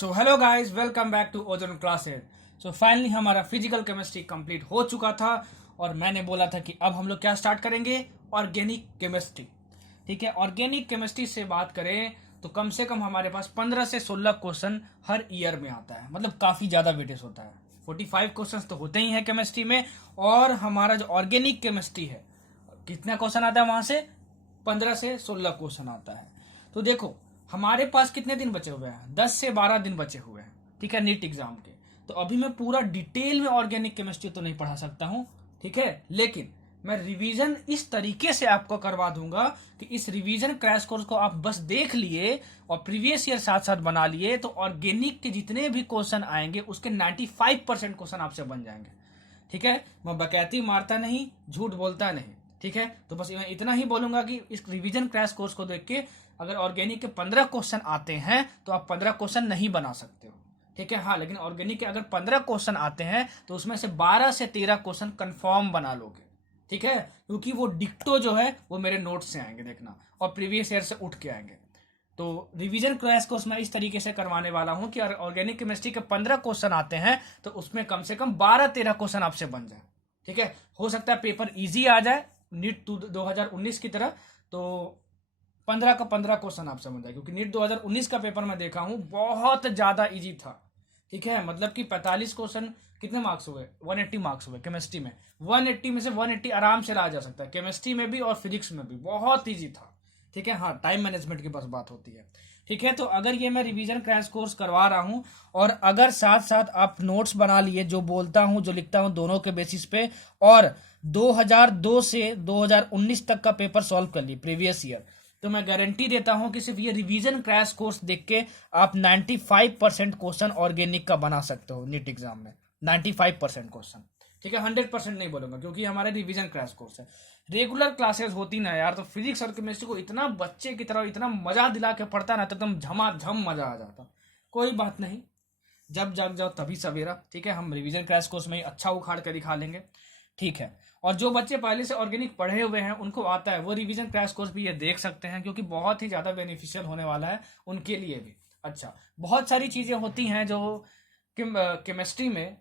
So hello guys, welcome back to Ozone classes. So finally हमारा physical chemistry complete हो चुका था और मैंने बोला था कि अब हम लोग क्या स्टार्ट करेंगे, ऑर्गेनिक केमिस्ट्री। ठीक है, ऑर्गेनिक केमिस्ट्री से बात करें तो कम से कम हमारे पास 15 से 16 क्वेश्चन हर ईयर में आता है, मतलब काफ़ी ज़्यादा वेटेज होता है। 45 क्वेश्चन तो होते ही हैं केमिस्ट्री में। और हमारा जो ऑर्गेनिक केमिस्ट्री है, कितना क्वेश्चन आता है वहां से? 15 से 16 क्वेश्चन आता है। तो देखो, हमारे पास कितने दिन बचे हुए हैं? 10 से 12 दिन बचे हुए हैं, ठीक है, नीट एग्जाम के। तो अभी मैं पूरा डिटेल में ऑर्गेनिक केमिस्ट्री तो नहीं पढ़ा सकता हूँ, ठीक है, लेकिन मैं रिवीजन इस तरीके से आपको करवा दूंगा कि इस रिवीजन क्रैश कोर्स को आप बस देख लिए और प्रीवियस ईयर साथ साथ बना लिए तो ऑर्गेनिक के जितने भी क्वेश्चन आएंगे उसके 95% क्वेश्चन आपसे बन जाएंगे। ठीक है, मैं बकैती मारता नहीं, झूठ बोलता नहीं। ठीक है, तो बस मैं इतना ही बोलूंगा कि इस रिवीजन क्रैश कोर्स को देख के अगर ऑर्गेनिक के 15 क्वेश्चन आते हैं तो आप 15 क्वेश्चन नहीं बना सकते हो। ठीक है, हाँ, लेकिन ऑर्गेनिक के अगर 15 क्वेश्चन आते हैं तो उसमें से 12 से 13 क्वेश्चन कंफर्म बना लोगे। ठीक है, क्योंकि वो डिक्टो जो है वो मेरे नोट से आएंगे, देखना, और प्रीवियस ईयर से उठ के आएंगे। तो रिवीजन क्रैश कोर्स मैं इस तरीके से करवाने वाला हूं कि अगर ऑर्गेनिक केमिस्ट्री के 15 क्वेश्चन आते हैं तो उसमें कम से कम 12-13 क्वेश्चन आपसे बन जाए। ठीक है, हो सकता है पेपर इजी आ जाए नीट 2019 की तरह, तो 15 का 15 क्वेश्चन आप समझ जाए, क्योंकि नीट 2019 का पेपर मैं देखा हूं बहुत ज्यादा इजी था। ठीक है, मतलब कि 45 क्वेश्चन कितने मार्क्स हुए? 180 मार्क्स हुए केमिस्ट्री में। 180 में से 180 आराम से लाया जा सकता है, केमिस्ट्री में भी और फिजिक्स में भी बहुत इजी था। ठीक है, हाँ, टाइम मैनेजमेंट की बस बात होती है। ठीक है, तो अगर ये मैं रिवीजन क्रैश कोर्स करवा रहा हूं और अगर साथ साथ आप नोट्स बना लिए, जो बोलता हूं जो लिखता हूं दोनों के बेसिस पे, और 2002 से 2019 तक का पेपर सॉल्व कर लिए प्रीवियस ईयर, तो मैं गारंटी देता हूं कि सिर्फ ये रिवीजन क्रैश कोर्स देख के आप 95% क्वेश्चन ऑर्गेनिक का बना सकते हो नीट एग्जाम में। 95% क्वेश्चन, ठीक है, 100% नहीं बोलूंगा क्योंकि हमारा रिवीजन क्रैश कोर्स है। रेगुलर क्लासेस होती ना यार, तो फिजिक्स और केमिस्ट्री को इतना बच्चे की तरह इतना मजा दिला के पढ़ता ना, तो एकदम झमाझम मजा आ जाता। कोई बात नहीं, जब जाग जाओ तभी सवेरा। ठीक है, हम रिवीजन क्रैश कोर्स में ही अच्छा उखाड़ कर दिखा लेंगे। ठीक है, और जो बच्चे पहले से ऑर्गेनिक पढ़े हुए हैं, उनको आता है, वो रिवीजन क्रैश कोर्स भी ये देख सकते हैं, क्योंकि बहुत ही ज़्यादा बेनिफिशियल होने वाला है उनके लिए भी। अच्छा, बहुत सारी चीज़ें होती हैं जो केमिस्ट्री में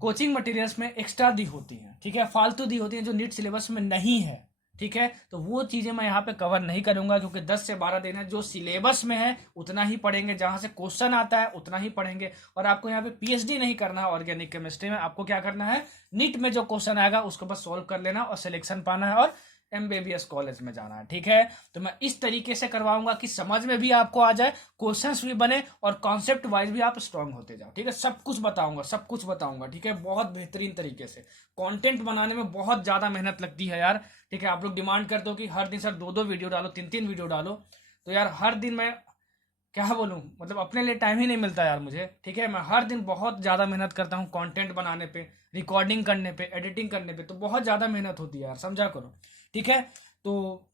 कोचिंग मटेरियल्स में एक्स्ट्रा दी होती हैं, ठीक है, फालतू दी होती हैं, जो नीट सिलेबस में नहीं है। ठीक है, तो वो चीज़ें मैं यहाँ पे कवर नहीं करूंगा, क्योंकि 10 से 12 दिन है, जो सिलेबस में है उतना ही पढ़ेंगे, जहां से क्वेश्चन आता है उतना ही पढ़ेंगे। और आपको यहाँ पे पीएचडी नहीं करना है ऑर्गेनिक केमिस्ट्री में, आपको क्या करना है, नीट में जो क्वेश्चन आएगा उसको बस सॉल्व कर लेना और सिलेक्शन पाना है और एमबीबीएस कॉलेज में जाना है। ठीक है, तो मैं इस तरीके से करवाऊंगा कि समझ में भी आपको आ जाए, क्वेश्चंस भी बने और कॉन्सेप्ट वाइज भी आप स्ट्रांग होते जाओ। ठीक है, सब कुछ बताऊंगा, सब कुछ बताऊंगा। ठीक है, बहुत बेहतरीन तरीके से। कंटेंट बनाने में बहुत ज्यादा मेहनत लगती है यार। ठीक है, आप लोग डिमांड करते हो कि हर दिन सर 2-2 वीडियो डालो, 3-3 वीडियो डालो, तो यार हर दिन मैं क्या बोलूं, मतलब अपने लिए टाइम ही नहीं मिलता यार मुझे। ठीक है, मैं हर दिन बहुत ज़्यादा मेहनत करता हूँ कंटेंट बनाने पे, रिकॉर्डिंग करने पे, एडिटिंग करने पे, तो बहुत ज़्यादा मेहनत होती है यार, समझा करो। ठीक है, तो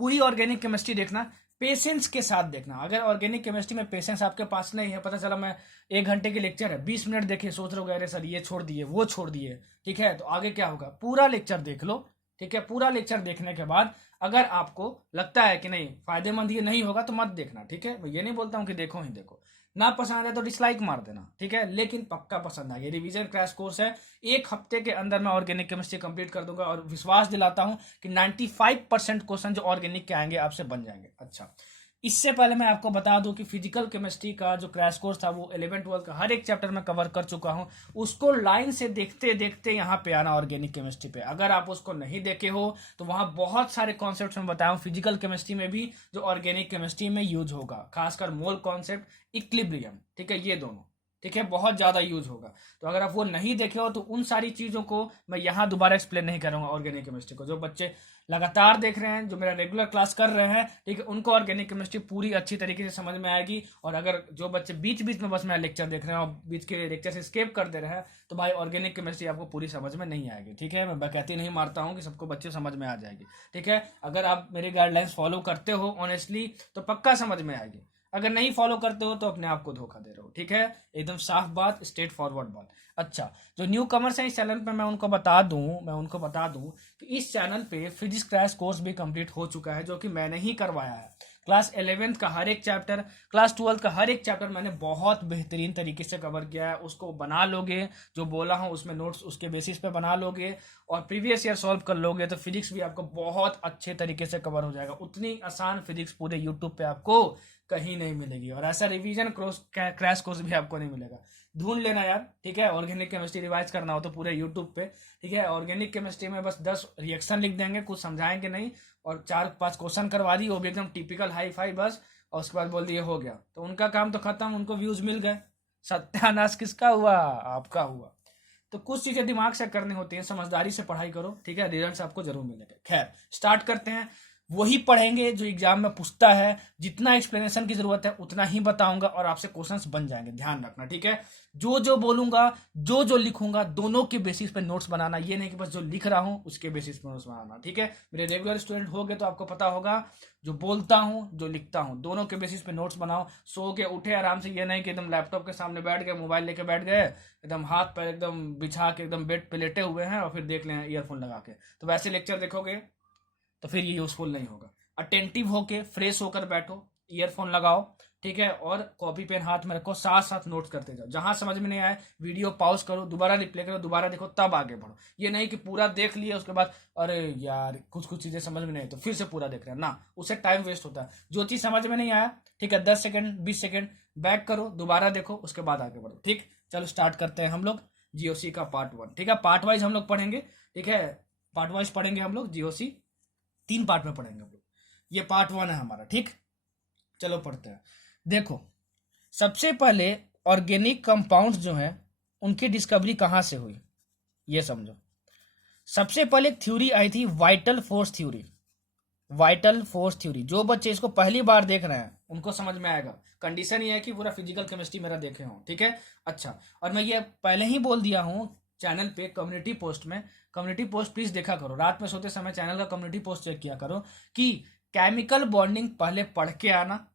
पूरी ऑर्गेनिक केमिस्ट्री देखना, पेशेंस के साथ देखना। अगर ऑर्गेनिक केमिस्ट्री में पेशेंस आपके पास नहीं है, पता चला मैं 1 घंटे की लेक्चर है, 20 मिनट देखे, सोच रहे हो अरे सर ये छोड़ दिए वो छोड़ दिए, ठीक है, तो आगे क्या होगा? पूरा लेक्चर देख लो। ठीक है, पूरा लेक्चर देखने के बाद अगर आपको लगता है कि नहीं फायदेमंद ये नहीं होगा तो मत देखना। ठीक है, मैं ये नहीं बोलता हूँ कि देखो ही देखो, ना पसंद है तो डिसलाइक मार देना। ठीक है, लेकिन पक्का पसंद आ, ये रिवीजन क्रैश कोर्स है, 1 हफ्ते के अंदर मैं ऑर्गेनिक केमिस्ट्री कंप्लीट कर दूंगा और विश्वास दिलाता हूं कि 95% क्वेश्चन जो ऑर्गेनिक के आएंगे आपसे बन जाएंगे। अच्छा, इससे पहले मैं आपको बता दूं कि फिजिकल केमिस्ट्री का जो क्रैश कोर्स था वो 11-12 का हर एक चैप्टर में कवर कर चुका हूं, उसको लाइन से देखते देखते यहाँ पे आना ऑर्गेनिक केमिस्ट्री पे। अगर आप उसको नहीं देखे हो तो वहाँ बहुत सारे कॉन्सेप्ट मैं बताया हूँ फिजिकल केमिस्ट्री में भी, जो ऑर्गेनिक केमिस्ट्री में यूज होगा, खासकर मोल कॉन्सेप्ट, इक्विलिब्रियम। ठीक है, ये दोनों, ठीक है, बहुत ज़्यादा यूज होगा। तो अगर आप वो नहीं देखे हो तो उन सारी चीज़ों को मैं यहाँ दोबारा एक्सप्लेन नहीं करूँगा ऑर्गेनिक केमिस्ट्री को। जो बच्चे लगातार देख रहे हैं, जो मेरा रेगुलर क्लास कर रहे हैं, ठीक है, उनको ऑर्गेनिक केमिस्ट्री पूरी अच्छी तरीके से समझ में आएगी। और अगर जो बच्चे बीच बीच में बस मेरा लेक्चर देख रहे हैं और बीच के लेक्चर से स्केप कर दे रहे हैं, तो भाई ऑर्गेनिक केमिस्ट्री आपको पूरी समझ में नहीं आएगी। ठीक है, मैं बकैती नहीं मारता हूँ कि सबको बच्चे समझ में आ जाएगी। ठीक है, अगर आप मेरे गाइडलाइंस फॉलो करते हो ऑनेस्टली तो पक्का समझ में आएगी, अगर नहीं फॉलो करते हो तो अपने आप को धोखा दे रहे हो। ठीक है, एकदम साफ बात, स्ट्रेट फॉरवर्ड बात। अच्छा, जो न्यू कमर्स हैं इस चैनल पे, मैं उनको बता दूं कि इस चैनल पे फिजिक्स क्रैश कोर्स भी कंप्लीट हो चुका है, जो कि मैंने ही करवाया है। क्लास 11th का हर एक चैप्टर, क्लास 12th का हर एक चैप्टर मैंने बहुत बेहतरीन तरीके से कवर किया है। उसको बना लोगे, जो बोला हूँ उसमें नोट्स उसके बेसिस पे बना लोगे और प्रीवियस ईयर सॉल्व कर लोगे तो फिजिक्स भी आपको बहुत अच्छे तरीके से कवर हो जाएगा। उतनी आसान फिजिक्स पूरे यूट्यूब पे आपको कहीं नहीं मिलेगी और ऐसा रिवीजन क्रैश कोर्स भी आपको नहीं मिलेगा। ढूंढ लेना यार, ठीक है। ऑर्गेनिक केमिस्ट्री रिवाइज करना हो तो पूरे यूट्यूब पे, ठीक है। ऑर्गेनिक केमिस्ट्री में बस 10 रिएक्शन लिख देंगे, कुछ समझाएंगे नहीं और 4-5 क्वेश्चन करवा दी, वो भी एकदम टिपिकल हाई फाई बस, और उसके बाद बोल दिए हो गया, तो उनका काम तो खत्म, उनको व्यूज मिल गए। सत्यानाश किसका हुआ? आपका हुआ। तो कुछ चीजें दिमाग से करनी होती है, समझदारी से पढ़ाई करो, ठीक है, रिजल्ट आपको जरूर मिलेगा। खैर स्टार्ट करते हैं। वही पढ़ेंगे जो एग्जाम में पूछता है, जितना एक्सप्लेनेशन की जरूरत है उतना ही बताऊंगा और आपसे क्वेश्चंस बन जाएंगे, ध्यान रखना, ठीक है। जो जो बोलूंगा, जो जो लिखूंगा, दोनों के बेसिस पे नोट्स बनाना, ये नहीं कि बस जो लिख रहा हूं उसके बेसिस पे नोट्स बनाना, ठीक है। मेरे रेगुलर स्टूडेंट हो गए तो आपको पता होगा, जो बोलता हूं जो लिखता हूं दोनों के बेसिस पे नोट्स बनाओ। सो के उठे आराम से, ये नहीं कि एकदम लैपटॉप के सामने बैठ गए, मोबाइल लेके बैठ गए, एकदम हाथ पैर एकदम बिछा के एकदम बेड पे लेटे हुए हैं और फिर देख लें ईयरफोन लगा के, तो वैसे लेक्चर देखोगे तो फिर ये यूजफुल नहीं होगा। अटेंटिव होके फ्रेश होकर बैठो, ईयरफोन लगाओ, ठीक है, और कॉपी पेन हाथ में रखो, साथ साथ नोट्स करते जाओ। जहां समझ में नहीं आए वीडियो पॉज करो, दोबारा रिप्ले करो, दोबारा देखो, तब आगे बढ़ो। ये नहीं कि पूरा देख लिए उसके बाद अरे यार कुछ कुछ चीजें समझ में नहीं आई तो फिर से पूरा देख रहे हैं ना, उससे टाइम वेस्ट होता है। जो चीज समझ में नहीं आया, ठीक है, 10 सेकंड 20 सेकंड बैक करो, दोबारा देखो, उसके बाद आगे बढ़ो, ठीक। चलो स्टार्ट करते हैं हम लोग जीओसी का पार्ट 1, ठीक है। पार्ट वाइज हम लोग पढ़ेंगे, ठीक है, पार्ट वाइज पढ़ेंगे हम लोग जीओसी, 3 पार्ट में पढ़ेंगे हम लोग। ये पार्ट 1 है हमारा, ठीक। चलो पढ़ते हैं। देखो सबसे पहले ऑर्गेनिक कंपाउंड्स जो हैं उनकी डिस्कवरी कहाँ से हुई, ये समझो। सबसे पहले एक थ्योरी आई थी, vital force theory. Vital force theory, जो बच्चे इसको पहली बार देख रहे हैं उनको समझ में आएगा। कंडीशन ये है कि पूरा फिजिकल केमिस्ट्री मेरा देखे हो, ठीक है। अच्छा, और मैं ये पहले ही बोल दिया हूँ चैनल पे कम्युनिटी पोस्ट में, कम्युनिटी पोस्ट प्लीज देखा करो, रात में सोते समय चैनल का कम्युनिटी पोस्ट चेक किया करो कि केमिकल बॉन्डिंग पहले पढ़ के आना,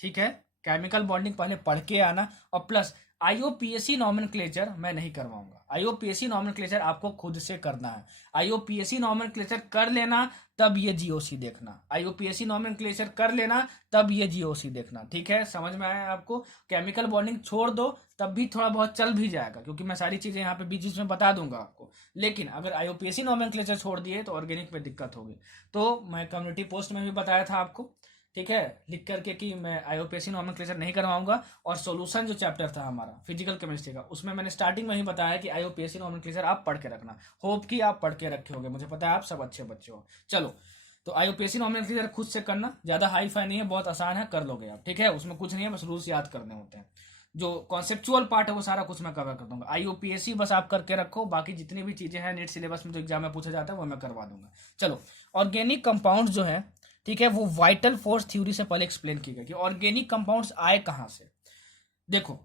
ठीक है, केमिकल बॉन्डिंग पहले पढ़ के आना, और प्लस आईओपीएससी नॉमेनक्लेचर मैं नहीं करवाऊंगा। आईओपीएससी नॉमेनक्लेचर आपको खुद से करना है। आईओपीएससी नॉमेनक्लेचर कर लेना तब ये जीओसी देखना, आईओपीएससी नॉमेनक्लेचर कर लेना तब ये जीओसी देखना, ठीक है। समझ में आया आपको? केमिकल बॉन्डिंग छोड़ दो तब भी थोड़ा बहुत चल भी जाएगा, क्योंकि मैं सारी चीजें यहाँ पे बीच बीच में बता दूंगा आपको। लेकिन अगर आईओपीएससी नॉमेनक्लेचर छोड़ दिए तो ऑर्गेनिक में दिक्कत होगी। तो मैं कम्युनिटी पोस्ट में भी बताया था आपको, ठीक है, लिख करके कि मैं आईओपीएससी नॉमेनक्लेचर नहीं करवाऊंगा। और सॉल्यूशन जो चैप्टर था हमारा फिजिकल केमिस्ट्री का, उसमें मैंने स्टार्टिंग में ही बताया कि आईओपीएससी नॉमेनक्लेचर आप पढ़ के रखना। होप कि आप पढ़ के रखे होगे, मुझे पता है आप सब अच्छे बच्चे हो। चलो, तो आईओपीएससी नॉमेनक्लेचर खुद से करना, ज्यादा हाई फाई नहीं है, बहुत आसान है, कर लोगे आप, ठीक है। उसमें कुछ नहीं है, बस रूल्स याद करने होते हैं। जो कॉन्सेप्चुअल पार्ट है वो सारा कुछ मैं कवर कर दूंगा। आईओपीएससी बस आप करके रखो, बाकी जितनी भी चीजें हैं नेट सिलेबस में जो एग्जाम में पूछा जाता है वो मैं करवा दूंगा। चलो, ऑर्गेनिक कंपाउंड जो है, ठीक है, वो वाइटल फोर्स थ्योरी से पहले एक्सप्लेन की गई कि ऑर्गेनिक कंपाउंड्स आए कहां से। देखो,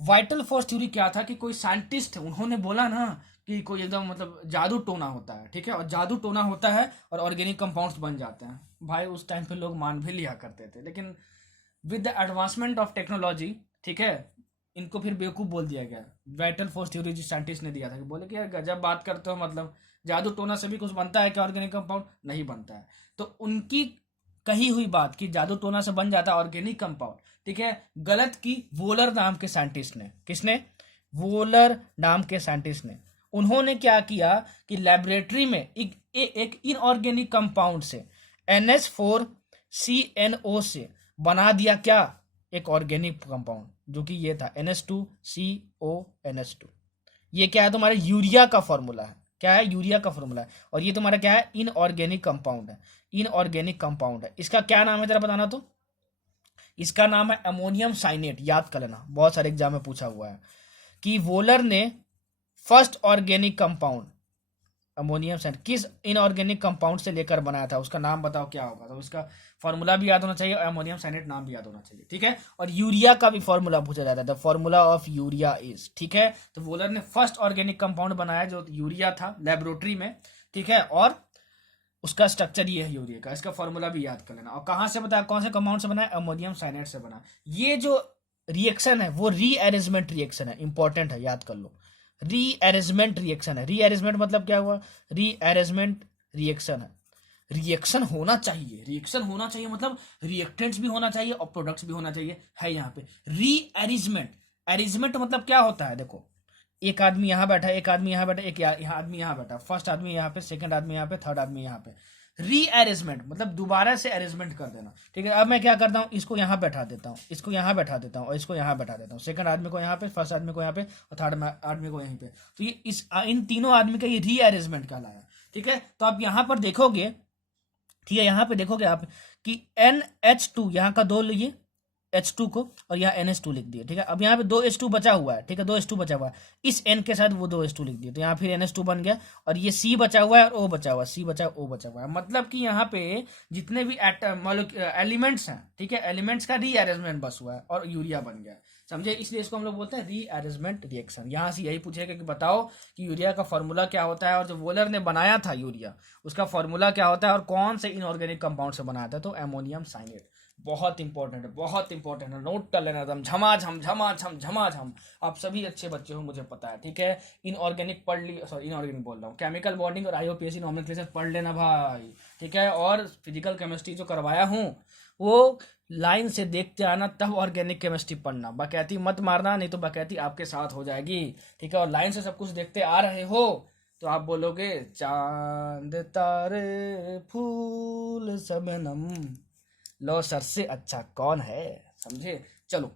वाइटल फोर्स थ्योरी क्या था कि कोई साइंटिस्ट है, उन्होंने बोला ना कि कोई एकदम मतलब जादू टोना होता है, ठीक है, और जादू टोना होता है और ऑर्गेनिक कंपाउंड्स बन जाते हैं। भाई उस टाइम पे लोग मान भी लिया करते थे, लेकिन with the advancement of technology, ठीक है, इनको फिर बेवकूफ बोल दिया गया। वाइटल फोर्स थ्योरी जिस साइंटिस्ट ने दिया था कि बोले कि यार गजब बात करते हो, मतलब जादू टोना से भी कुछ बनता है क्या ऑर्गेनिक कंपाउंड? नहीं बनता है। तो उनकी कही हुई बात कि जादू टोना से बन जाता ऑर्गेनिक कंपाउंड, ठीक है, गलत की वोलर नाम के साइंटिस्ट ने। किसने? वोलर नाम के साइंटिस्ट ने। उन्होंने क्या किया कि लेबोरेटरी में एक इनऑर्गेनिक कंपाउंड से NH4CNO से बना दिया क्या, एक ऑर्गेनिक कंपाउंड, जो कि ये था NH2CONH2। ये क्या है? तुम्हारे यूरिया का फॉर्मूला है। क्या है? यूरिया का फॉर्मूला है। और ये तुम्हारा क्या है? इनऑर्गेनिक कंपाउंड है। इनऑर्गेनिक कंपाउंड है। इसका क्या नाम है जरा बताना तो? इसका नाम है अमोनियम साइनेट। याद कर लेना, बहुत सारे एग्जाम में पूछा हुआ है कि वोलर ने first organic compound ammonium cyanate किस इनऑर्गेनिक कंपाउंड से लेकर बनाया था, उसका नाम बताओ क्या होगा। तो इसका फॉर्मूला भी याद होना चाहिए और अमोनियम साइनेट नाम भी याद होना चाहिए, ठीक है। और यूरिया का भी फॉर्मूला पूछा जाता है, फॉर्मूला ऑफ यूरिया इज, ठीक है। तो वोलर ने फर्स्ट ऑर्गेनिक कंपाउंड बनाया जो यूरिया था लेबोरेटरी में, ठीक है, और उसका स्ट्रक्चर ये है यूरिया का। इसका फॉर्मूला भी याद कर लेना। और कहां से बताया, कौन से कंपाउंड से बना है? अमोनियम साइनेट से बना। ये जो रिएक्शन है वो रीअरेंजमेंट रिएक्शन है, इंपॉर्टेंट है, याद कर लो। रीअरेंजमेंट रिएक्शन है। रीअरेंजमेंट मतलब क्या हुआ? रीअरेंजमेंट रिएक्शन है। रिएक्शन होना चाहिए, रिएक्शन होना चाहिए मतलब रिएक्टेंट्स भी होना चाहिए और प्रोडक्ट्स भी होना चाहिए, है यहाँ पे। रीअरेंजमेंट, अरेंजमेंट मतलब क्या होता है, देखो एक आदमी यहाँ बैठा है, एक आदमी यहाँ बैठा है, एक यहाँ आदमी यहाँ बैठा है, फर्स्ट आदमी यहाँ पे, सेकंड आदमी यहाँ पे, थर्ड आदमी यहाँ पे। रीअरेंजमेंट मतलब दोबारा से अरेंजमेंट कर देना, ठीक है। अब मैं क्या करता हूँ, इसको यहाँ बैठा देता हूँ, इसको यहाँ बैठा देता हूँ और इसको यहाँ बैठा देता हूँ, सेकंड आदमी को यहाँ पे, फर्स्ट आदमी को यहाँ पे और थर्ड आदमी को यहीं पे। तो ये इन तीनों आदमी का ये रीअरेंजमेंट कहलाया, ठीक है। तो आप यहाँ पर देखोगे, ठीक है, यहाँ पे देखोगे आप कि NH2 यहाँ का दो लिए H2 को और यहाँ NH2 लिख दिए, ठीक है। अब यहाँ पे दो H2 बचा हुआ है, ठीक है, दो H2 बचा हुआ है, इस N के साथ वो दो H2 लिख दिए, तो यहाँ फिर NH2 बन गया और ये C बचा हुआ है और O बचा हुआ है, C बचा O बचा हुआ है। मतलब कि यहाँ पे जितने भी एलिमेंट्स हैं, ठीक है, एलिमेंट्स का रीअरेंजमेंट बस हुआ है और यूरिया बन गया, समझे। इसलिए इसको हम लोग बोलते हैं रीअरेंजमेंट रिएक्शन। यहाँ से यही पूछेगा कि बताओ कि यूरिया का फॉर्मूला क्या होता है, और जो वोलर ने बनाया था यूरिया उसका फॉर्मूला क्या होता है और कौन से इनऑर्गेनिक कंपाउंड से बनाया था, तो अमोनियम साइनेट। बहुत इंपॉर्टेंट है, बहुत इंपॉर्टेंट है, नोट कर लेना एकदम झमाझम झमाझम झमाझम। आप सभी अच्छे बच्चे हो मुझे पता है, ठीक है। इनऑर्गेनिक पढ़ ली, सॉरी इनऑर्गेनिक बोल रहा हूँ, केमिकल बॉन्डिंग और IUPAC नॉमेनक्लेचर पढ़ लेना भाई, ठीक है। और फिजिकल केमिस्ट्री जो करवाया हूँ वो लाइन से देखते आना, तब ऑर्गेनिक केमिस्ट्री पढ़ना, बकैती मत मारना, नहीं तो बकैती आपके साथ हो जाएगी, ठीक है। और लाइन से सब कुछ देखते आ रहे हो तो आप बोलोगे चांद तारे फूल सबनम, लो सर से अच्छा कौन है, समझे। चलो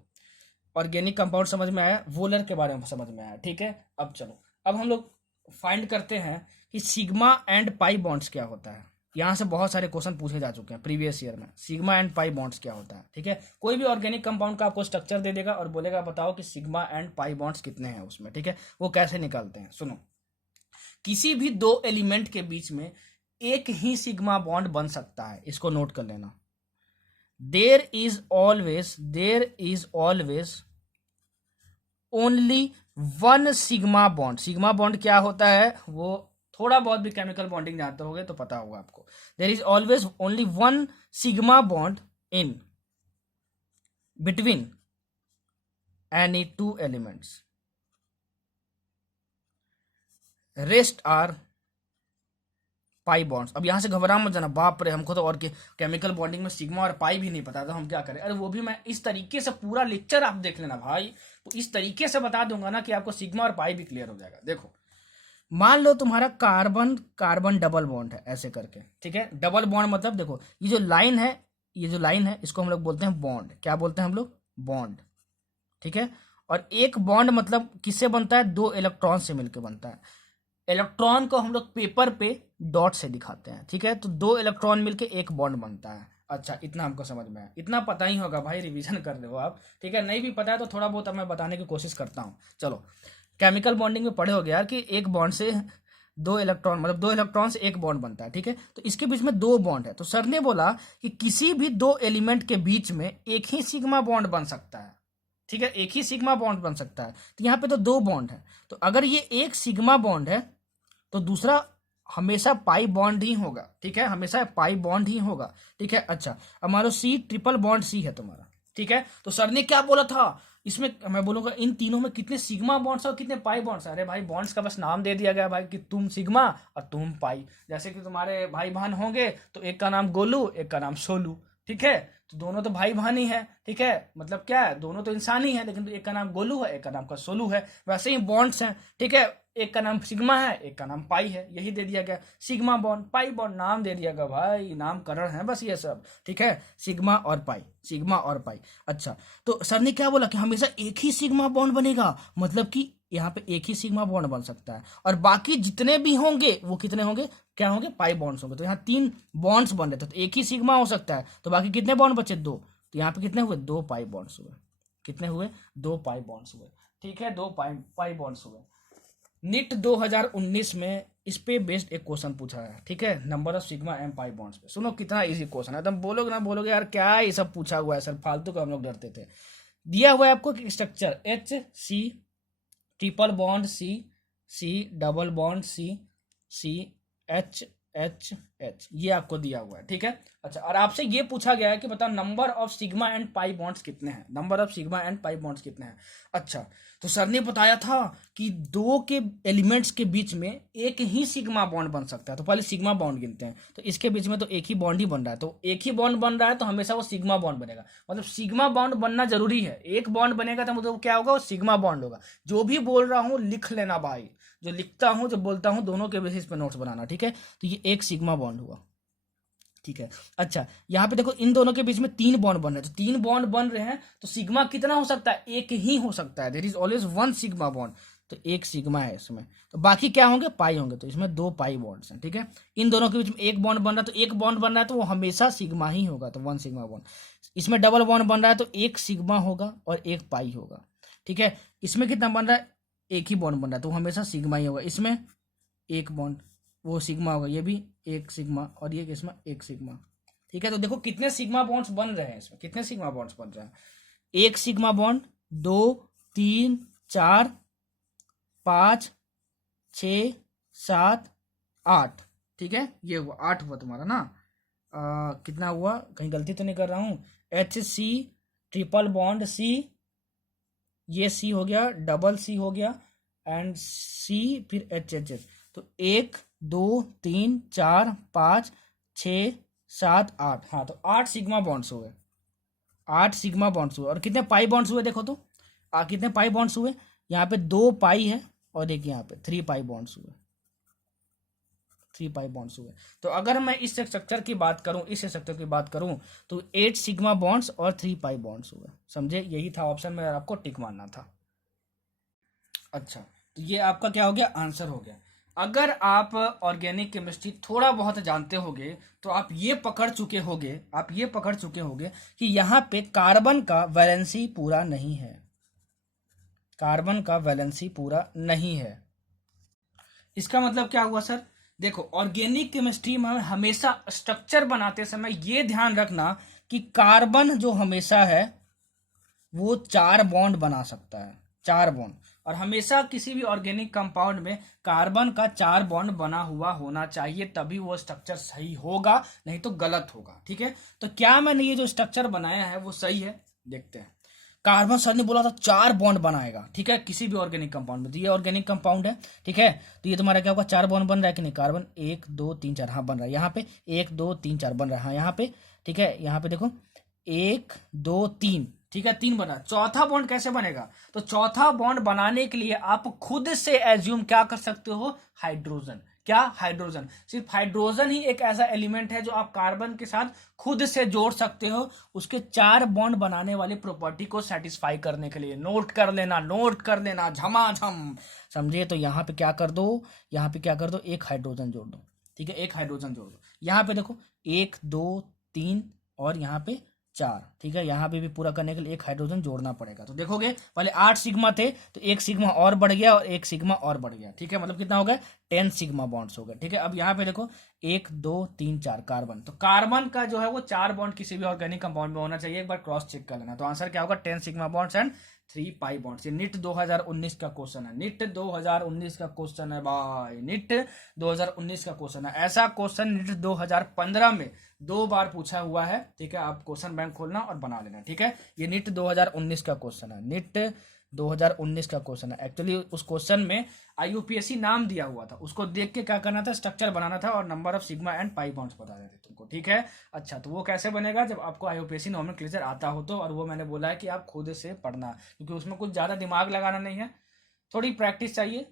ऑर्गेनिक कंपाउंड समझ में आया, वोलर के बारे में समझ में आया, ठीक है। अब चलो, अब हम लोग फाइंड करते हैं कि सिग्मा एंड पाई बॉन्ड्स क्या होता है। यहाँ से बहुत सारे क्वेश्चन पूछे जा चुके हैं प्रीवियस ईयर में, सिग्मा एंड पाई बॉन्ड्स क्या होता है, ठीक है। कोई भी ऑर्गेनिक कंपाउंड का आपको स्ट्रक्चर दे देगा और बोलेगा बताओ कि सिग्मा एंड पाई बॉन्ड्स कितने हैं उसमें, ठीक है। वो कैसे निकालते हैं, सुनो। किसी भी दो एलिमेंट के बीच में एक ही सिग्मा बॉन्ड बन सकता है, इसको नोट कर लेना। there is always only one sigma bond। Sigma bond क्या होता है वो थोड़ा बहुत भी केमिकल बॉन्डिंग जानते होगे तो पता होगा आपको। there is always only one sigma bond in between any two elements, rest are pi bonds. अब यहाँ से घबरा मत जाना, बाप रे हमको तो और केमिकल बॉन्डिंग में सिग्मा और पाई भी नहीं पता था, हम क्या करें। अरे वो भी मैं इस तरीके से पूरा लेक्चर आप देख लेना भाई, तो इस तरीके से बता दूंगा ना कि आपको सिग्मा और पाई भी क्लियर हो जाएगा। देखो मान लो तुम्हारा कार्बन कार्बन डबल बॉन्ड है ऐसे करके, ठीक है। डबल बॉन्ड मतलब देखो ये जो लाइन है, ये जो लाइन है इसको हम लोग बोलते हैं बॉन्ड। क्या बोलते हैं हम लोग, बॉन्ड, ठीक है। और एक बॉन्ड मतलब किससे बनता है, दो इलेक्ट्रॉन से मिलकर बनता है। इलेक्ट्रॉन को हम लोग पेपर पे डॉट से दिखाते हैं, ठीक है। तो दो इलेक्ट्रॉन मिलके एक बॉन्ड बनता है। अच्छा इतना हमको समझ में आया, इतना पता ही होगा भाई, रिवीजन कर दो आप, ठीक है। नहीं भी पता है तो थोड़ा बहुत मैं बताने की कोशिश करता हूँ। चलो केमिकल बॉन्डिंग में पढ़े हो गया कि एक बॉन्ड से दो इलेक्ट्रॉन मतलब दो इलेक्ट्रॉन से एक बॉन्ड बनता है, ठीक है। तो इसके बीच में दो बॉन्ड है, तो सर ने बोला कि किसी भी दो एलिमेंट के बीच में एक ही सिग्मा बॉन्ड बन सकता है, ठीक है, एक ही सिग्मा बॉन्ड बन सकता है। तो यहाँ पे तो दो बॉन्ड है, तो अगर ये एक सिग्मा बॉन्ड है तो दूसरा हमेशा पाई बॉन्ड ही होगा, ठीक है, हमेशा पाई बॉन्ड ही होगा, ठीक है। अच्छा अब मान लो C ट्रिपल बॉन्ड C है तुम्हारा, ठीक है। तो सर ने क्या बोला था इसमें, मैं बोलूंगा इन तीनों में कितने सिग्मा बॉन्ड्स और कितने पाई बॉन्ड्स। अरे भाई बॉन्ड्स का बस नाम दे दिया गया भाई कि तुम सिग्मा और तुम पाई। जैसे कि तुम्हारे भाई बहन होंगे तो एक का नाम गोलू एक का नाम सोलू, ठीक है। तो दोनों तो भाई बहन ही है, ठीक है, मतलब क्या है दोनों तो इंसान ही है, लेकिन एक का नाम गोलू है एक का नाम का सोलू है। वैसे ही बॉन्ड्स हैं, ठीक है, एक का नाम सिग्मा है एक का नाम पाई है, यही दे दिया गया। सिग्मा बॉन्ड पाई बॉन्ड नाम दे दिया गया भाई, नामकरण है बस ये सब, ठीक है। सिग्मा और पाई, सिग्मा और पाई। अच्छा तो सर ने क्या बोला कि हमेशा एक ही सिग्मा बॉन्ड बनेगा, मतलब कि यहाँ पे एक ही सिग्मा बॉन्ड बन सकता है और बाकी जितने भी होंगे वो कितने होंगे, क्या होंगे, पाई बॉन्ड्स होंगे। तो यहाँ तीन बॉन्ड्स बन रहे थे तो एक ही सिग्मा हो सकता है, तो बाकी कितने बॉन्ड बचे, दो। तो यहाँ पे कितने हुए, दो पाई बॉन्ड्स हुए। कितने हुए, दो पाई बॉन्ड्स हुए, ठीक है, दो पाई बॉन्ड्स हुए। निट 2019 में इस पे बेस्ड एक क्वेश्चन पूछा है, ठीक है, number of sigma and pi bonds पे। सुनो कितना इजी क्वेश्चन है, तुम बोलोगे ना, बोलोगे यार क्या ये सब पूछा हुआ है सर, फालतू का हम लोग डरते थे। दिया हुआ है आपको structure HC triple bond C, C double bond C, C H H H, ये आपको दिया हुआ है, ठीक है। अच्छा, और आपसे ये पूछा गया है कि बताओ number of sigma and pi bonds कितने हैं, number of sigma and pi bonds कितने हैं। अच्छा, तो सर ने बताया था कि दो के एलिमेंट्स के बीच में एक ही सिग्मा बॉन्ड बन सकता है, तो पहले सिग्मा बॉन्ड गिनते हैं। तो इसके बीच में तो एक ही बॉन्ड ही बन रहा है, तो एक ही बॉन्ड बन रहा है तो हमेशा वो सिग्मा बॉन्ड बनेगा, मतलब सिग्मा बॉन्ड बनना जरूरी है। एक बॉन्ड बनेगा तो मतलब क्या होगा, वो सिग्मा बॉन्ड होगा। जो भी बोल रहा हूँ लिख लेना भाई, जो लिखता हूँ जो बोलता हूँ दोनों के बेसिस पे नोट्स बनाना, ठीक है। तो ये एक सिग्मा बॉन्ड हुआ, ठीक है। अच्छा, यहाँ पे देखो इन दोनों के बीच में 3 बॉन्ड बन रहे हैं, तो 3 बॉन्ड बन रहे हैं तो सिग्मा कितना हो सकता है, एक ही हो सकता है। There is always one sigma bond, तो एक सिग्मा है इसमें, तो बाकी क्या होंगे, पाई होंगे, तो इसमें 2 पाई बॉन्ड्स हैं, ठीक है। इन दोनों के बीच में एक बॉन्ड बन रहा है, तो एक बॉन्ड बन रहा है तो वो हमेशा सिग्मा ही होगा, तो 1 सिग्मा बॉन्ड। इसमें डबल बॉन्ड बन रहा है तो एक सिग्मा होगा और एक पाई होगा, ठीक है। इसमें कितना बन रहा है, एक ही बॉन्ड बन रहा है तो हमेशा सिग्मा ही होगा। इसमें एक बॉन्ड, वो सिग्मा होगा, ये भी एक सिग्मा और ये इसमें एक सिग्मा, ठीक है। तो देखो कितने सिग्मा बॉन्ड्स बन रहे हैं इसमें, कितने सिग्मा बॉन्ड्स बन रहे हैं, एक सिग्मा बॉन्ड, 2 3 4 5 6 7 8, ठीक है। ये हुआ 8 हुआ तुम्हारा ना। कितना हुआ, कहीं गलती तो नहीं कर रहा हूँ, H C triple bond C, ये सी हो गया, डबल सी हो गया एंड सी, फिर एच एच एच। तो 1 2 3 4 5 6 7 8, हाँ तो 8 सिग्मा बॉन्ड्स हुए, 8 सिग्मा बॉन्ड्स हुए। और कितने पाई बॉन्ड्स हुए देखो तो, कितने पाई बॉन्ड्स हुए, यहाँ पे 2 पाई है और एक यहाँ पे 3 पाई बॉन्ड्स हुए, 3 पाई बॉन्ड्स हुए। तो अगर मैं इस स्ट्रक्चर की बात करूं, इस स्ट्रक्चर की बात करूं तो 8 सिग्मा बॉन्ड्स और 3 पाई बॉन्ड्स हुए, समझे, यही था ऑप्शन में, आपको टिक मारना था। अच्छा, तो ये आपका क्या हो गया, आंसर हो गया। अगर आप ऑर्गेनिक केमिस्ट्री थोड़ा बहुत जानते होगे तो आप ये पकड़ चुके होगे, आप ये पकड़ चुके होगे कि यहाँ पे कार्बन का वैलेंसी पूरा नहीं है, कार्बन का वैलेंसी पूरा नहीं है। इसका मतलब क्या हुआ सर, देखो ऑर्गेनिक केमिस्ट्री में हमेशा स्ट्रक्चर बनाते समय ये ध्यान रखना कि कार्बन जो हमेशा है वो 4 बॉन्ड बना सकता है, 4 बॉन्ड। और हमेशा किसी भी ऑर्गेनिक कंपाउंड में कार्बन का 4 बॉन्ड बना हुआ होना चाहिए, तभी वो स्ट्रक्चर सही होगा, नहीं तो गलत होगा, ठीक है। तो क्या मैंने ये जो स्ट्रक्चर बनाया है वो सही है, देखते हैं। कार्बन सर ने बोला था 4 बॉन्ड बनाएगा, ठीक है, किसी भी ऑर्गेनिक कंपाउंड में। तो ये ऑर्गेनिक कंपाउंड है, ठीक है। तो ये तुम्हारा क्या होगा, 4 बॉन्ड बन रहा है कि नहीं, कार्बन 1 2 3 4, हाँ बन रहा है, यहाँ पे 1 2 3 4 बन रहा है, हाँ यहाँ पे, ठीक है। यहाँ पे देखो 1 2 3, ठीक है, 3 बना। चौथा बॉन्ड कैसे बनेगा, तो चौथा बॉन्ड बनाने के लिए आप खुद से एज्यूम क्या कर सकते हो, हाइड्रोजन, क्या, हाइड्रोजन। सिर्फ हाइड्रोजन ही एक ऐसा एलिमेंट है जो आप कार्बन के साथ खुद से जोड़ सकते हो, उसके 4 बॉन्ड बनाने वाली प्रॉपर्टी को सेटिस्फाई करने के लिए। नोट कर लेना, नोट कर लेना, झमाझम, समझे। तो यहाँ पे क्या कर दो, यहाँ पे क्या कर दो, एक हाइड्रोजन जोड़ दो, ठीक है, एक हाइड्रोजन जोड़ दो। यहाँ पे देखो 1 2 3 और यहाँ पे 4, ठीक है। यहाँ पे भी पूरा करने के लिए एक हाइड्रोजन जोड़ना पड़ेगा। तो देखोगे पहले 8 सिग्मा थे तो एक सिग्मा और बढ़ गया और एक सिग्मा और बढ़ गया, ठीक है। मतलब कितना हो गया, 10 सिग्मा बॉन्ड्स हो गए, ठीक है। अब यहाँ पे देखो 1 2 3 4 कार्बन, तो कार्बन का जो है वो 4 बॉन्ड किसी भी ऑर्गेनिक कंपाउंड में होना चाहिए, एक बार क्रॉस चेक कर लेना। तो आंसर क्या होगा, 10 sigma bonds and 3 pi bonds. ये निट 2019 का क्वेश्चन है, निट 2019 का क्वेश्चन है भाई, निट 2019 का क्वेश्चन है। ऐसा क्वेश्चन निट 2015 में 2 बार पूछा हुआ है, ठीक है। आप क्वेश्चन बैंक खोलना और बना लेना, ठीक है। ये निट 2019 का क्वेश्चन है, निट 2019 का क्वेश्चन है। एक्चुअली उस क्वेश्चन में आईयूपीएससी नाम दिया हुआ था, उसको देख के क्या करना था, स्ट्रक्चर बनाना था और number of sigma and pi bonds बता देते तुमको, ठीक है। अच्छा, तो वो कैसे बनेगा, जब आपको आईयूपीएससी नोमेनक्लेचर आता हो तो। और वो मैंने बोला है कि आप खुद से पढ़ना, क्योंकि उसमें कुछ ज़्यादा दिमाग लगाना नहीं है, थोड़ी प्रैक्टिस चाहिए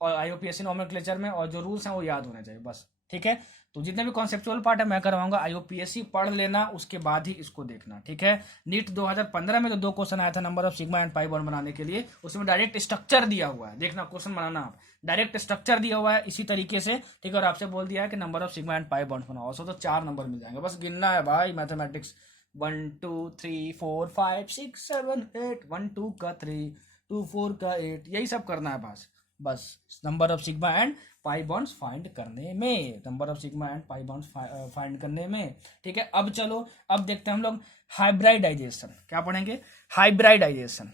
और आईयूपीएससी नोमेनक्लेचर में, और जो रूल्स हैं वो याद होने चाहिए बस, ठीक है। तो जितने भी कॉन्सेप्चुअल पार्ट है मैं करवाऊंगा, आईयूपीएससी पढ़ लेना, उसके बाद ही इसको देखना, ठीक है। नीट 2015 में तो 2 क्वेश्चन आया था number of sigma and pi bond बनाने के लिए, उसमें डायरेक्ट स्ट्रक्चर दिया हुआ है, देखना क्वेश्चन बनाना आप, डायरेक्ट स्ट्रक्चर दिया हुआ है इसी तरीके से, ठीक है। और आपसे बोल दिया है कि number of sigma and pi bond बनाओ, तो 4 नंबर मिल जाएंगे, बस गिनना है भाई, मैथमेटिक्स 1 2 3 4 5 6 7 8, 1 2 का 3 2 4 का 8, यही सब करना है बस, बस number of sigma and pi bonds find करने में, number of sigma and pi bonds find करने में, ठीक है। अब चलो, अब देखते हैं हम लोग हाइब्रिडाइजेशन, क्या पढ़ेंगे, हाइब्रिडाइजेशन।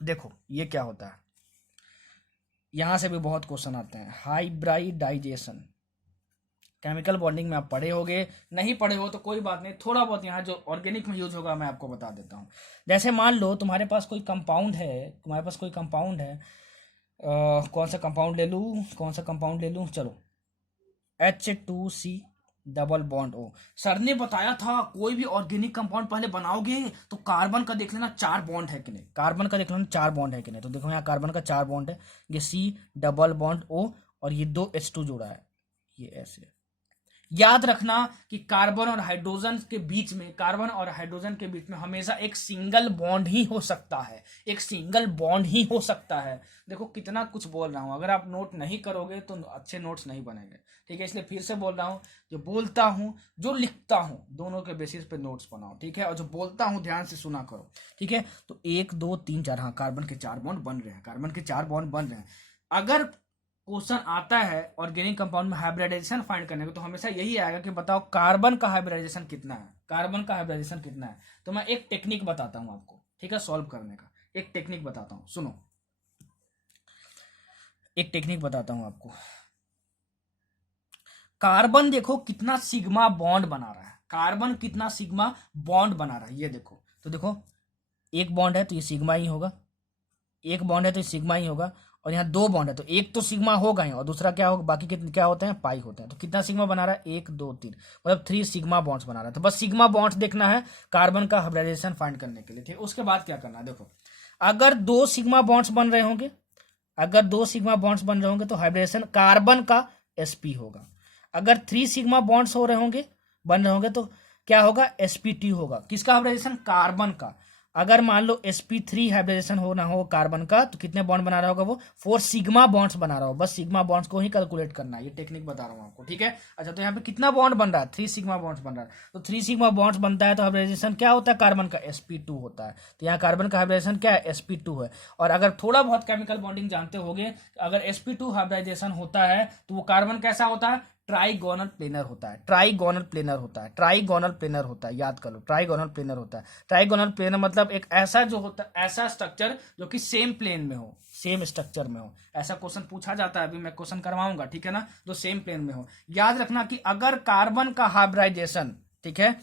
देखो ये क्या होता है, यहां से भी बहुत क्वेश्चन आते हैं, हाइब्रिडाइजेशन, केमिकल बॉन्डिंग में आप पढ़े होगे, नहीं पढ़े हो तो कोई बात नहीं, थोड़ा बहुत यहाँ जो ऑर्गेनिक में यूज होगा मैं आपको बता देता हूँ। जैसे मान लो तुम्हारे पास कोई कंपाउंड है, कौन सा कंपाउंड ले लूँ, चलो H2C double bond O। Sir ने बताया था कोई भी ऑर्गेनिक कंपाउंड पहले बनाओगे तो कार्बन का देख लेना 4 बॉन्ड है कि नहीं, तो देखो यहाँ कार्बन का 4 बॉन्ड है, ये C डबल बॉन्ड O और ये 2 H2 जोड़ा है, ये ऐसे। याद रखना कि कार्बन और हाइड्रोजन के बीच में हमेशा एक सिंगल बॉन्ड ही हो सकता है, देखो कितना कुछ बोल रहा हूं, अगर आप नोट नहीं करोगे तो अच्छे नोट्स नहीं बनेंगे, ठीक है। इसलिए फिर से बोल रहा हूं, जो बोलता हूं जो लिखता हूं दोनों के बेसिस पे नोट्स बनाओ, ठीक है, और जो बोलता हूं ध्यान से सुना करो, ठीक है। तो 1 2 3 4, हाँ कार्बन के 4 बॉन्ड बन रहे हैं। अगर क्वेश्चन आता है ऑर्गेनिक कंपाउंड में हाइब्रिडाइजेशन फाइंड करने को, तो हमेशा यही आएगा कि बताओ कार्बन का हाइब्रिडाइजेशन कितना है। तो मैं एक टेक्निक बताता हूं आपको, ठीक है, सॉल्व करने का एक टेक्निक बताता हूं, सुनो। एक टेक्निक बताता हूं आपको। कार्बन देखो कितना सिग्मा बॉन्ड बना रहा है, ये देखो, तो देखो एक बॉन्ड है तो ये सिग्मा ही होगा, और यहाँ 2 बॉन्ड है तो एक तो सिग्मा होगा ही और दूसरा क्या होगा, बाकी क्या होते हैं, पाई होते हैं। तो कितना सिग्मा बना रहा है, 1 2 3, मतलब 3 सिग्मा बॉन्ड्स बना रहा है। तो बस सिग्मा बॉन्ड्स देखना है कार्बन का हाइब्रिडाइजेशन फाइंड करने के लिए, ठीक है। उसके बाद क्या करना है, देखो अगर 2 सिग्मा बॉन्ड्स बन रहे होंगे तो हाइब्रिडेशन कार्बन का sp होगा। अगर 3 सिग्मा बॉन्ड्स बन रहे होंगे तो क्या होगा, sp2 होगा। किसका हाइब्रिडेशन, कार्बन का। अगर मान लो sp3 हाइब्रिडेशन होना हो कार्बन का, तो कितने बॉन्ड बना रहा होगा वो, 4 सिग्मा बॉन्ड्स बना रहा हो। बस सिग्मा बॉन्ड्स को ही कैलकुलेट करना है, ये टेक्निक बता रहा हूँ आपको, ठीक है। अच्छा, तो यहाँ पे कितना बॉन्ड बन रहा है, 3 सिग्मा बॉन्ड्स बन रहा है। तो 3 सिग्मा बॉन्ड्स बनता है तो हाइब्रिडेशन क्या होता है, कार्बन का sp2 होता है। तो यहाँ कार्बन का हाइब्रिडेशन क्या है, sp2 है। और अगर थोड़ा बहुत केमिकल बॉन्डिंग जानते होगे, अगर sp2 हाइब्रिडाइजेशन होता है तो वो कार्बन कैसा होता है, ट्राइगोनल प्लेनर होता है, याद कर लो, ट्राइगोनल प्लेनर होता है। ट्राइगोनल प्लेनर मतलब एक ऐसा जो होता है, ऐसा स्ट्रक्चर जो कि सेम प्लेन में हो, सेम स्ट्रक्चर में हो। ऐसा क्वेश्चन पूछा जाता है, अभी मैं क्वेश्चन करवाऊंगा, ठीक है ना, जो सेम प्लेन में हो। याद रखना कि अगर कार्बन का हाइब्रिडाइजेशन, ठीक है,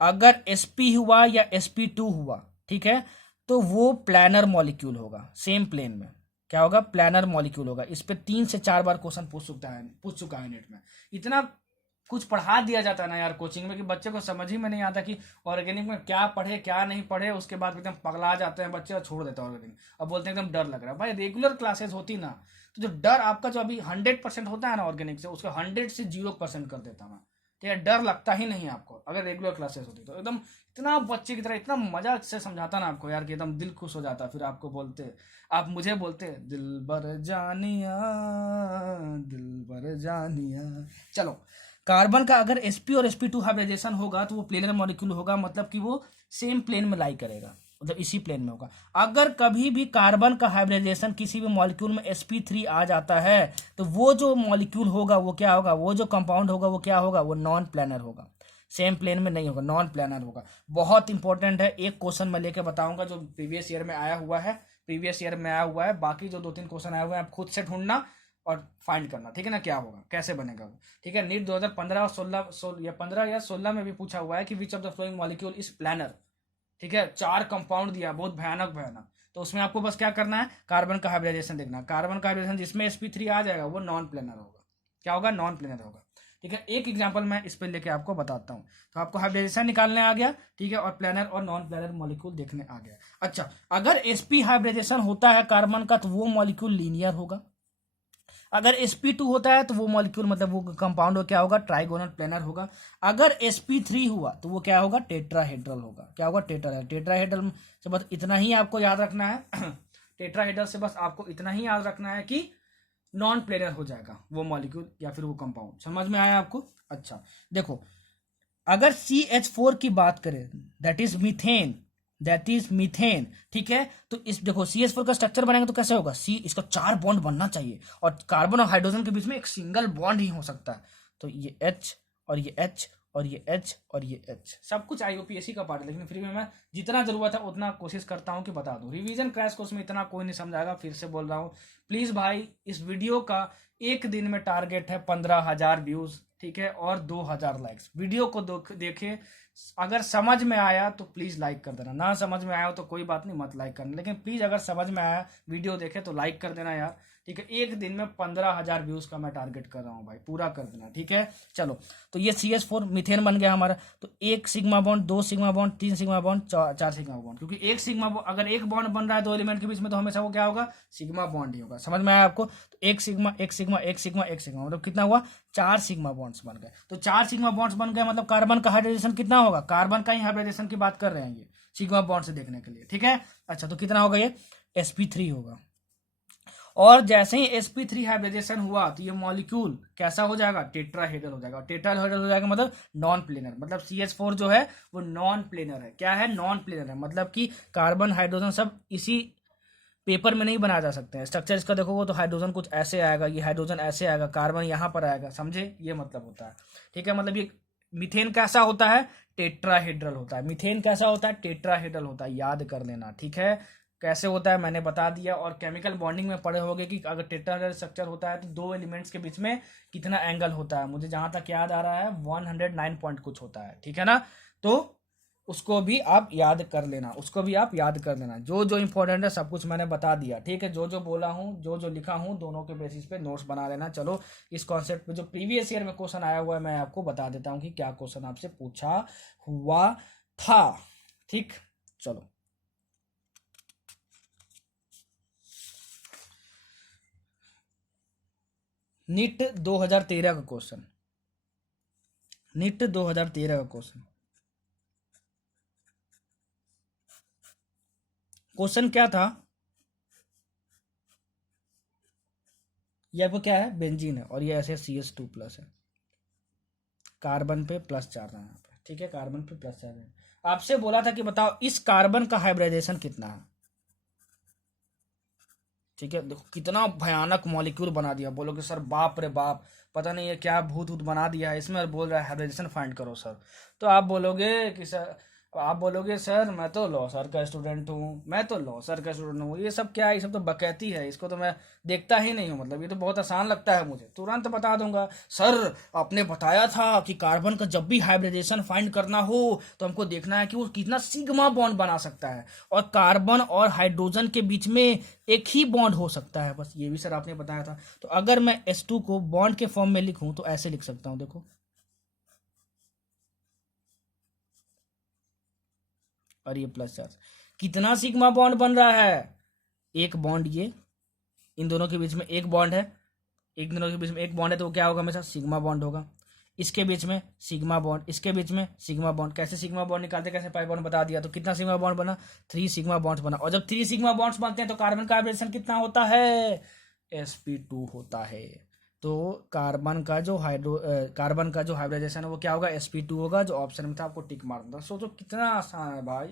अगर sp हुआ या sp2 हुआ, ठीक है, तो वो प्लानर मॉलिक्यूल होगा, सेम प्लेन में क्या होगा, प्लानर मॉलिक्यूल होगा। इस पे 3 से 4 बार क्वेश्चन पूछ चुका है नेट में। इतना कुछ पढ़ा दिया जाता है ना यार कोचिंग में कि बच्चे को समझ ही में नहीं आता कि ऑर्गेनिक में क्या पढ़े क्या नहीं पढ़े। उसके बाद एकदम पगला जाते हैं बच्चे और छोड़ देते हैं ऑर्गेनिक, अब बोलते हैं एकदम डर लग रहा है। भाई रेगुलर क्लासेस होती ना, तो जो डर आपका जो अभी 100% होता है ना ऑर्गेनिक से, उसको 100 से 0% कर देता मैं, ठीक है। डर लगता ही नहीं आपको अगर रेगुलर क्लासेस होती तो। एकदम इतना बच्चे की तरह इतना मजा से समझाता ना आपको यार कि एकदम दिल खुश हो जाता। फिर आप मुझे बोलते दिल बर जानिया। चलो, कार्बन का अगर sp और sp2 हाइब्रिडाइजेशन होगा तो वो प्लेनर मॉलिक्यूल होगा, मतलब कि वो सेम प्लेन में लाई करेगा, मतलब इसी प्लेन में होगा। अगर कभी भी कार्बन का हाइब्रिडाइजेशन किसी भी मॉलिक्यूल में sp3 आ जाता है तो वो जो मॉलिक्यूल होगा वो क्या होगा, वो जो कंपाउंड होगा वो क्या होगा, वो नॉन प्लानर होगा, सेम प्लेन में नहीं होगा, नॉन प्लानर होगा। बहुत इंपॉर्टेंट है, एक क्वेश्चन मैं लेके बताऊंगा जो प्रीवियस ईयर में आया हुआ है। बाकी जो 2-3 क्वेश्चन आए हुए हैं आप खुद से ढूंढना और फाइंड करना, ठीक है ना, क्या होगा, कैसे बनेगा वो, ठीक है। नीट 2015 और 15 या 16 में भी पूछा हुआ है कि which of the following molecule is planar, ठीक है। 4 कंपाउंड दिया, बहुत भयानक। तो उसमें आपको बस क्या करना है, कार्बन का हाइब्रिडाइजेशन देखना। कार्बन का हाइब्रिडाइजेशन जिसमें sp3 आ जाएगा वो नॉन प्लेनर होगा। क्या होगा, नॉन प्लेनर होगा, ठीक है। एक एग्जांपल मैं इस पर लेके आपको बताता हूँ। तो आपको हाइब्रिडाइजेशन निकालने आ गया, ठीक है, और प्लेनर और नॉन प्लेनर मॉलिक्यूल देखने आ गया। अच्छा, अगर sp हाइब्रिडाइजेशन होता है कार्बन का तो वो मॉलिक्यूल लीनियर होगा। अगर sp2 होता है तो वो मॉलिक्यूल मतलब वो कंपाउंड क्या होगा, ट्राइगोनल प्लेनर होगा। अगर sp3 हुआ तो वो क्या होगा, टेट्राहेड्रल होगा। क्या होगा, टेट्राहेड्रल से बस इतना ही आपको याद रखना है टेट्राहेड्रल से बस आपको इतना ही याद रखना है कि नॉन प्लेनर हो जाएगा वो मॉलिक्यूल या फिर वो कंपाउंड। समझ में आया आपको। अच्छा देखो, अगर CH4 की बात करें दैट इज मीथेन, ठीक है। तो इस देखो CH4 का स्ट्रक्चर बनेगा तो कैसे होगा, इसका 4 बॉन्ड बनना चाहिए और कार्बन और हाइड्रोजन के बीच में एक सिंगल बॉन्ड ही हो सकता है। तो ये H और ये H और ये H और ये H, सब कुछ IUPAC का पार्ट है, लेकिन फिर भी मैं जितना जरूरत है उतना कोशिश करता हूँ कि बता दूँ। रिवीजन क्रैश कोर्स में इतना कोई नहीं समझाएगा, फिर से बोल रहा हूँ। प्लीज़ भाई, इस वीडियो का एक दिन में टारगेट है 15,000 व्यूज़, ठीक है, और 2,000 लाइक्स। वीडियो को देखे, अगर समझ में आया तो प्लीज़ लाइक कर देना, ना समझ में आया हो तो कोई बात नहीं, मत लाइक करना, लेकिन प्लीज़ अगर समझ में आया वीडियो देखे तो लाइक कर देना यार, ठीक है। एक दिन में 15,000 व्यूज़ का मैं टारगेट कर रहा हूँ भाई, पूरा कर देना, ठीक है। चलो, तो ये CH4 मीथेन बन गया हमारा। तो 1 sigma bond, 2 sigma bond, 3 sigma bond, 4 sigma bond, क्योंकि एक सिग्मा अगर एक बॉन्ड बन रहा है दो एलिमेंट के बीच में तो हमेशा वो क्या होगा, सिग्मा बॉन्ड ही होगा। समझ में आया आपको? तो 1 सिग्मा 1 सिग्मा 1 सिग्मा 1 सिग्मा, मतलब कितना हुआ, 4 सिग्मा बॉन्ड्स बन गए। तो 4 सिग्मा बॉन्ड्स बन गए, मतलब कार्बन का हाइब्रिडेशन कितना होगा, कार्बन का ही हाइब्रिडेशन की बात कर रहे हैं ये सिग्मा बॉन्ड से देखने के लिए, ठीक है। अच्छा, तो कितना होगा, ये sp3 होगा। और जैसे ही sp3 हाइब्रिडेशन हुआ तो ये मॉलिक्यूल कैसा हो जाएगा, टेट्राहेड्रल हो जाएगा। टेट्राहेड्रल हो जाएगा मतलब नॉन प्लेनर, मतलब CH4 जो है वो नॉन प्लेनर है। क्या है, नॉन प्लेनर है, मतलब कि कार्बन हाइड्रोजन सब इसी पेपर में नहीं बनाया जा सकते हैं। स्ट्रक्चर इसका देखोगे तो हाइड्रोजन कुछ ऐसे आएगा, ये हाइड्रोजन ऐसे आएगा, कार्बन यहाँ पर आएगा, समझे, ये मतलब होता है, ठीक है। मतलब ये मीथेन कैसा होता है, टेट्राहेड्रल होता है। मीथेन कैसा होता है, टेट्राहेड्रल होता है, याद कर लेना, ठीक है। कैसे होता है मैंने बता दिया। और केमिकल बॉन्डिंग में पढ़े होंगे कि अगर टेट्राहेड्रल स्ट्रक्चर होता है तो दो एलिमेंट्स के बीच में कितना एंगल होता है, मुझे जहां तक याद आ रहा है 109 पॉइंट कुछ होता है, ठीक है ना। तो उसको भी आप याद कर लेना, उसको भी आप याद कर लेना। जो जो इंपॉर्टेंट है सब कुछ मैंने बता दिया, ठीक है। जो जो बोला हूँ, जो जो लिखा हूँ, दोनों के बेसिस पे नोट्स बना लेना। चलो, इस कॉन्सेप्ट पे जो प्रीवियस ईयर में क्वेश्चन आया हुआ है मैं आपको बता देता हूँ कि क्या क्वेश्चन आपसे पूछा हुआ था, ठीक। चलो, नीट 2013 का क्वेश्चन, नीट 2013 का क्वेश्चन। क्वेश्चन क्या था, ये आपको क्या है, बेंजीन है, और ये ऐसे CH2+ है, कार्बन पे प्लस चार्ज है यहाँ पे, ठीक है, कार्बन पे प्लस चार्ज है। आपसे बोला था कि बताओ इस कार्बन का हाइब्रिडेशन कितना है, ठीक है। देखो कितना भयानक मॉलिक्यूल बना दिया, बोलोगे सर बाप रे बाप, पता नहीं है क्या भूत भूत बना दिया है इसमें, और बोल रहा है हाइब्रिडेशन फाइंड करो सर। तो आप बोलोगे कि सर, आप बोलोगे सर मैं तो लॉ सर का स्टूडेंट हूँ, मैं तो लॉ सर का स्टूडेंट हूँ, ये सब क्या है, ये सब तो बकैती है, इसको तो मैं देखता ही नहीं हूँ, मतलब ये तो बहुत आसान लगता है मुझे, तुरंत बता दूंगा। सर आपने बताया था कि कार्बन का जब भी हाइब्रिडेशन फाइंड करना हो तो हमको देखना है कि वो कितना सिग्मा बॉन्ड बना सकता है, और कार्बन और हाइड्रोजन के बीच में एक ही बॉन्ड हो सकता है, बस ये भी सर आपने बताया था। तो अगर मैं S2 को बॉन्ड के फॉर्म में लिखूं तो ऐसे लिख सकता हूं, देखो, और ये प्लस चार्ज, कितना सिग्मा बॉन्ड बन रहा है, एक बॉन्ड, ये इन दोनों के बीच में एक बॉन्ड है, एक दोनों के बीच में एक बॉन्ड है, तो क्या होगा, हमेशा सिग्मा बॉन्ड होगा। इसके बीच में सिग्मा बॉन्ड, इसके बीच में सिग्मा बॉन्ड, कैसे सिग्मा बॉन्ड निकालते, कैसे पाई बॉन्ड बता दिया। तो कितना सिग्मा बॉन्ड बना, 3 सिग्मा बॉन्ड्स बना, और जब 3 सिग्मा बॉन्ड्स बनते हैं तो कार्बन का हाइब्रिडेशन कितना होता है, sp2 होता है। तो कार्बन का जो हाइब्रिडेशन है वो क्या होगा, sp2 होगा, जो ऑप्शन में था आपको टिक मारना था। सोचो कितना आसान है भाई,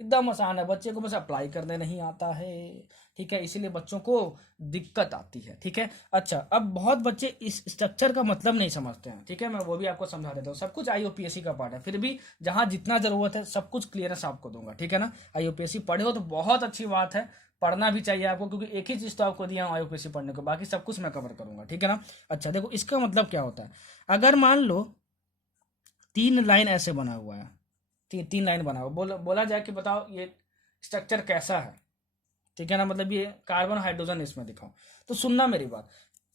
एकदम आसान है, बच्चे को बस अप्लाई करने नहीं आता है, ठीक है, इसीलिए बच्चों को दिक्कत आती है, ठीक है। अच्छा, अब बहुत बच्चे इस स्ट्रक्चर का मतलब नहीं समझते हैं, ठीक है, मैं वो भी आपको समझा देता हूँ। सब कुछ IUPAC का पार्ट है, फिर भी जहाँ जितना जरूरत है सब कुछ क्लियरेंस आपको दूंगा, ठीक है ना। IUPAC पढ़े हो तो बहुत अच्छी बात है, पढ़ना भी चाहिए आपको, क्योंकि एक ही चीज तो आपको दिया हूँ IUPAC पढ़ने को, बाकी सब कुछ मैं कवर करूंगा, ठीक है ना। अच्छा देखो, इसका मतलब क्या होता है, अगर मान लो 3 लाइन ऐसे बना हुआ है, 3 लाइन बना हुआ, बोला जाए कि बताओ ये स्ट्रक्चर कैसा है, ठीक है ना, मतलब ये कार्बन हाइड्रोजन इसमें दिखाओ। तो सुनना मेरी बात,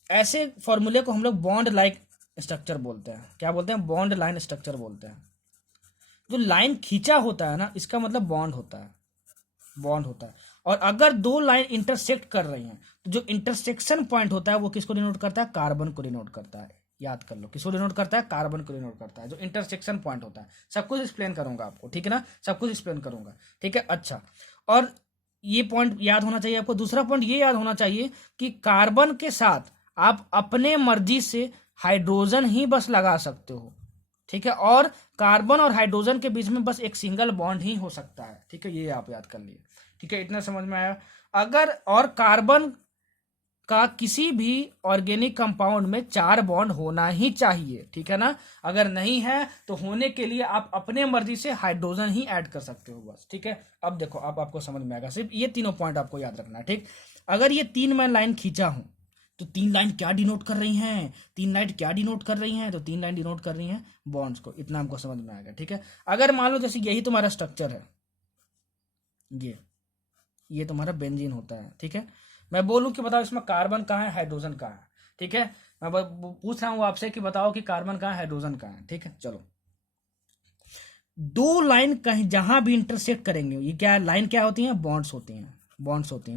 ऐसे फॉर्मूले को हम लोग बॉन्ड लाइन स्ट्रक्चर बोलते हैं। क्या बोलते हैं, बॉन्ड लाइन स्ट्रक्चर बोलते हैं। जो लाइन खींचा होता है ना, इसका मतलब बॉन्ड होता है, बॉन्ड होता है। और अगर 2 लाइन इंटरसेक्ट कर रही हैं तो जो इंटरसेक्शन पॉइंट होता है वो किसको डिनोट करता है, कार्बन को डिनोट करता है। याद कर लो, किसको डिनोट करता है, कार्बन को डिनोट करता है, जो इंटरसेक्शन पॉइंट होता है। सब कुछ एक्सप्लेन करूंगा आपको, ठीक है ना, सब कुछ एक्सप्लेन करूंगा, ठीक है। अच्छा, और ये पॉइंट याद होना चाहिए आपको। दूसरा पॉइंट ये याद होना चाहिए कि कार्बन के साथ आप अपने मर्जी से हाइड्रोजन ही बस लगा सकते हो, ठीक है, और कार्बन और हाइड्रोजन के बीच में बस एक सिंगल बॉन्ड ही हो सकता है, ठीक है, ये आप याद कर लिए, ठीक है, इतना समझ में आया। अगर और कार्बन का किसी भी ऑर्गेनिक कंपाउंड में 4 बॉन्ड होना ही चाहिए, ठीक है ना। अगर नहीं है तो होने के लिए आप अपने मर्जी से हाइड्रोजन ही ऐड कर सकते हो बस, ठीक है। अब देखो, अब आपको समझ में आएगा, सिर्फ ये तीनों पॉइंट आपको याद रखना है, ठीक। अगर ये 3 मैं लाइन खींचा हूं तो 3 लाइन क्या डिनोट कर रही हैं, 3 लाइन क्या डिनोट कर रही हैं, तो 3 लाइन डिनोट कर रही हैं बॉन्ड्स को, इतना हमको समझ में आएगा, ठीक है। अगर मान लो जैसे यही तुम्हारा स्ट्रक्चर है, ये तुम्हारा बेंजीन होता है, ठीक है। मैं बोलूं कि बताओ इसमें कार्बन कहाँ है, हाइड्रोजन कहाँ है, ठीक है। मैं पूछ रहा हूं आपसे कि बताओ कि कार्बन कहाँ है, हाइड्रोजन कहाँ है, ठीक है। चलो, 2 लाइन कहीं जहां भी इंटरसेक्ट करेंगे, ये क्या है, लाइन क्या होती है, बॉन्ड्स होती हैं,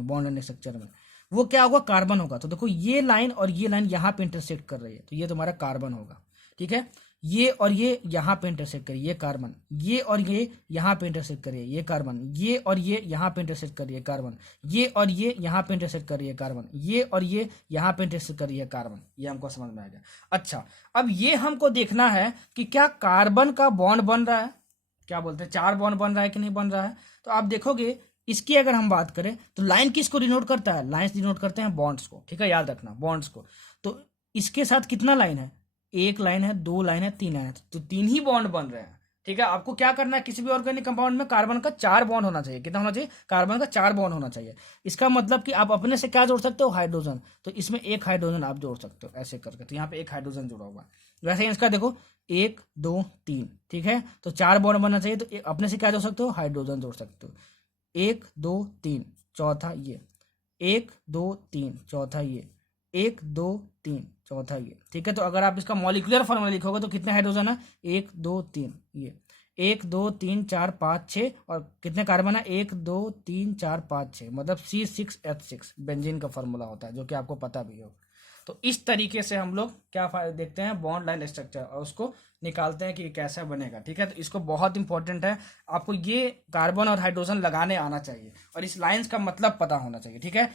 बॉन्ड एंड स्ट्रक्चर में वो क्या होगा, कार्बन होगा। तो देखो ये लाइन और ये लाइन यहाँ पे इंटरसेक्ट कर रही है, तो ये तुम्हारा कार्बन होगा, ठीक है। ये और ये यहाँ पे इंटरसेक्ट करिए, ये कार्बन, ये और ये यहाँ पे इंटरसेक्ट करिए, ये कार्बन, ये और ये यहाँ पे इंटरसेक्ट करिए, कार्बन, ये और ये यहाँ पे इंटरसेक्ट करिए, कार्बन, ये और ये यहाँ पे इंटरसेक्ट करिए, कार्बन। ये हमको समझ में आएगा। अच्छा, अब ये हमको देखना है कि क्या कार्बन का बॉन्ड बन रहा है, क्या बोलते हैं, 4 बॉन्ड बन रहा है कि नहीं बन रहा है। तो आप देखोगे इसकी अगर हम बात करें तो लाइन किसको डिनोट करता है, लाइंस डिनोट करते हैं बॉन्ड्स को, ठीक है, याद रखना बॉन्ड्स को। तो इसके साथ कितना लाइन है, 1 लाइन है, 2 लाइन है, 3 लाइन है, तो 3 ही बॉन्ड बन रहे हैं, ठीक है। आपको क्या करना है, किसी भी ऑर्गेनिक कंपाउंड में कार्बन का 4 बॉन्ड होना चाहिए, कितना होना चाहिए, कार्बन का 4 बॉन्ड होना चाहिए। इसका मतलब कि आप अपने से क्या जोड़ सकते हो, हाइड्रोजन, तो इसमें 1 हाइड्रोजन आप जोड़ सकते हो ऐसे करके, तो यहाँ पे 1 हाइड्रोजन जुड़ा हुआ है। वैसे इसका देखो 1 2 3, ठीक है, तो 4 बॉन्ड बनना चाहिए, तो अपने से क्या जोड़ सकते हो, हाइड्रोजन जोड़ सकते हो। 1 2 3 चौथा ये, 1 2 3 चौथा ये, 1 2 3 चौथा ये, ठीक है। तो अगर आप इसका मॉलिक्यूलर फॉर्मूला लिखोगे तो कितने हाइड्रोजन है, 1 2 3, ये 1 2 3 4 5 6, और कितने कार्बन है, 1 2 3 4 5 6, मतलब C6H6 बेंजीन का फॉर्मूला होता है, जो कि आपको पता भी हो। तो इस तरीके से हम लोग क्या देखते हैं, बॉन्ड लाइन स्ट्रक्चर, और उसको निकालते हैं कि कैसा बनेगा, ठीक है। तो इसको बहुत इंपॉर्टेंट है, आपको ये कार्बन और हाइड्रोजन लगाने आना चाहिए, और इस लाइंस का मतलब पता होना चाहिए, ठीक है।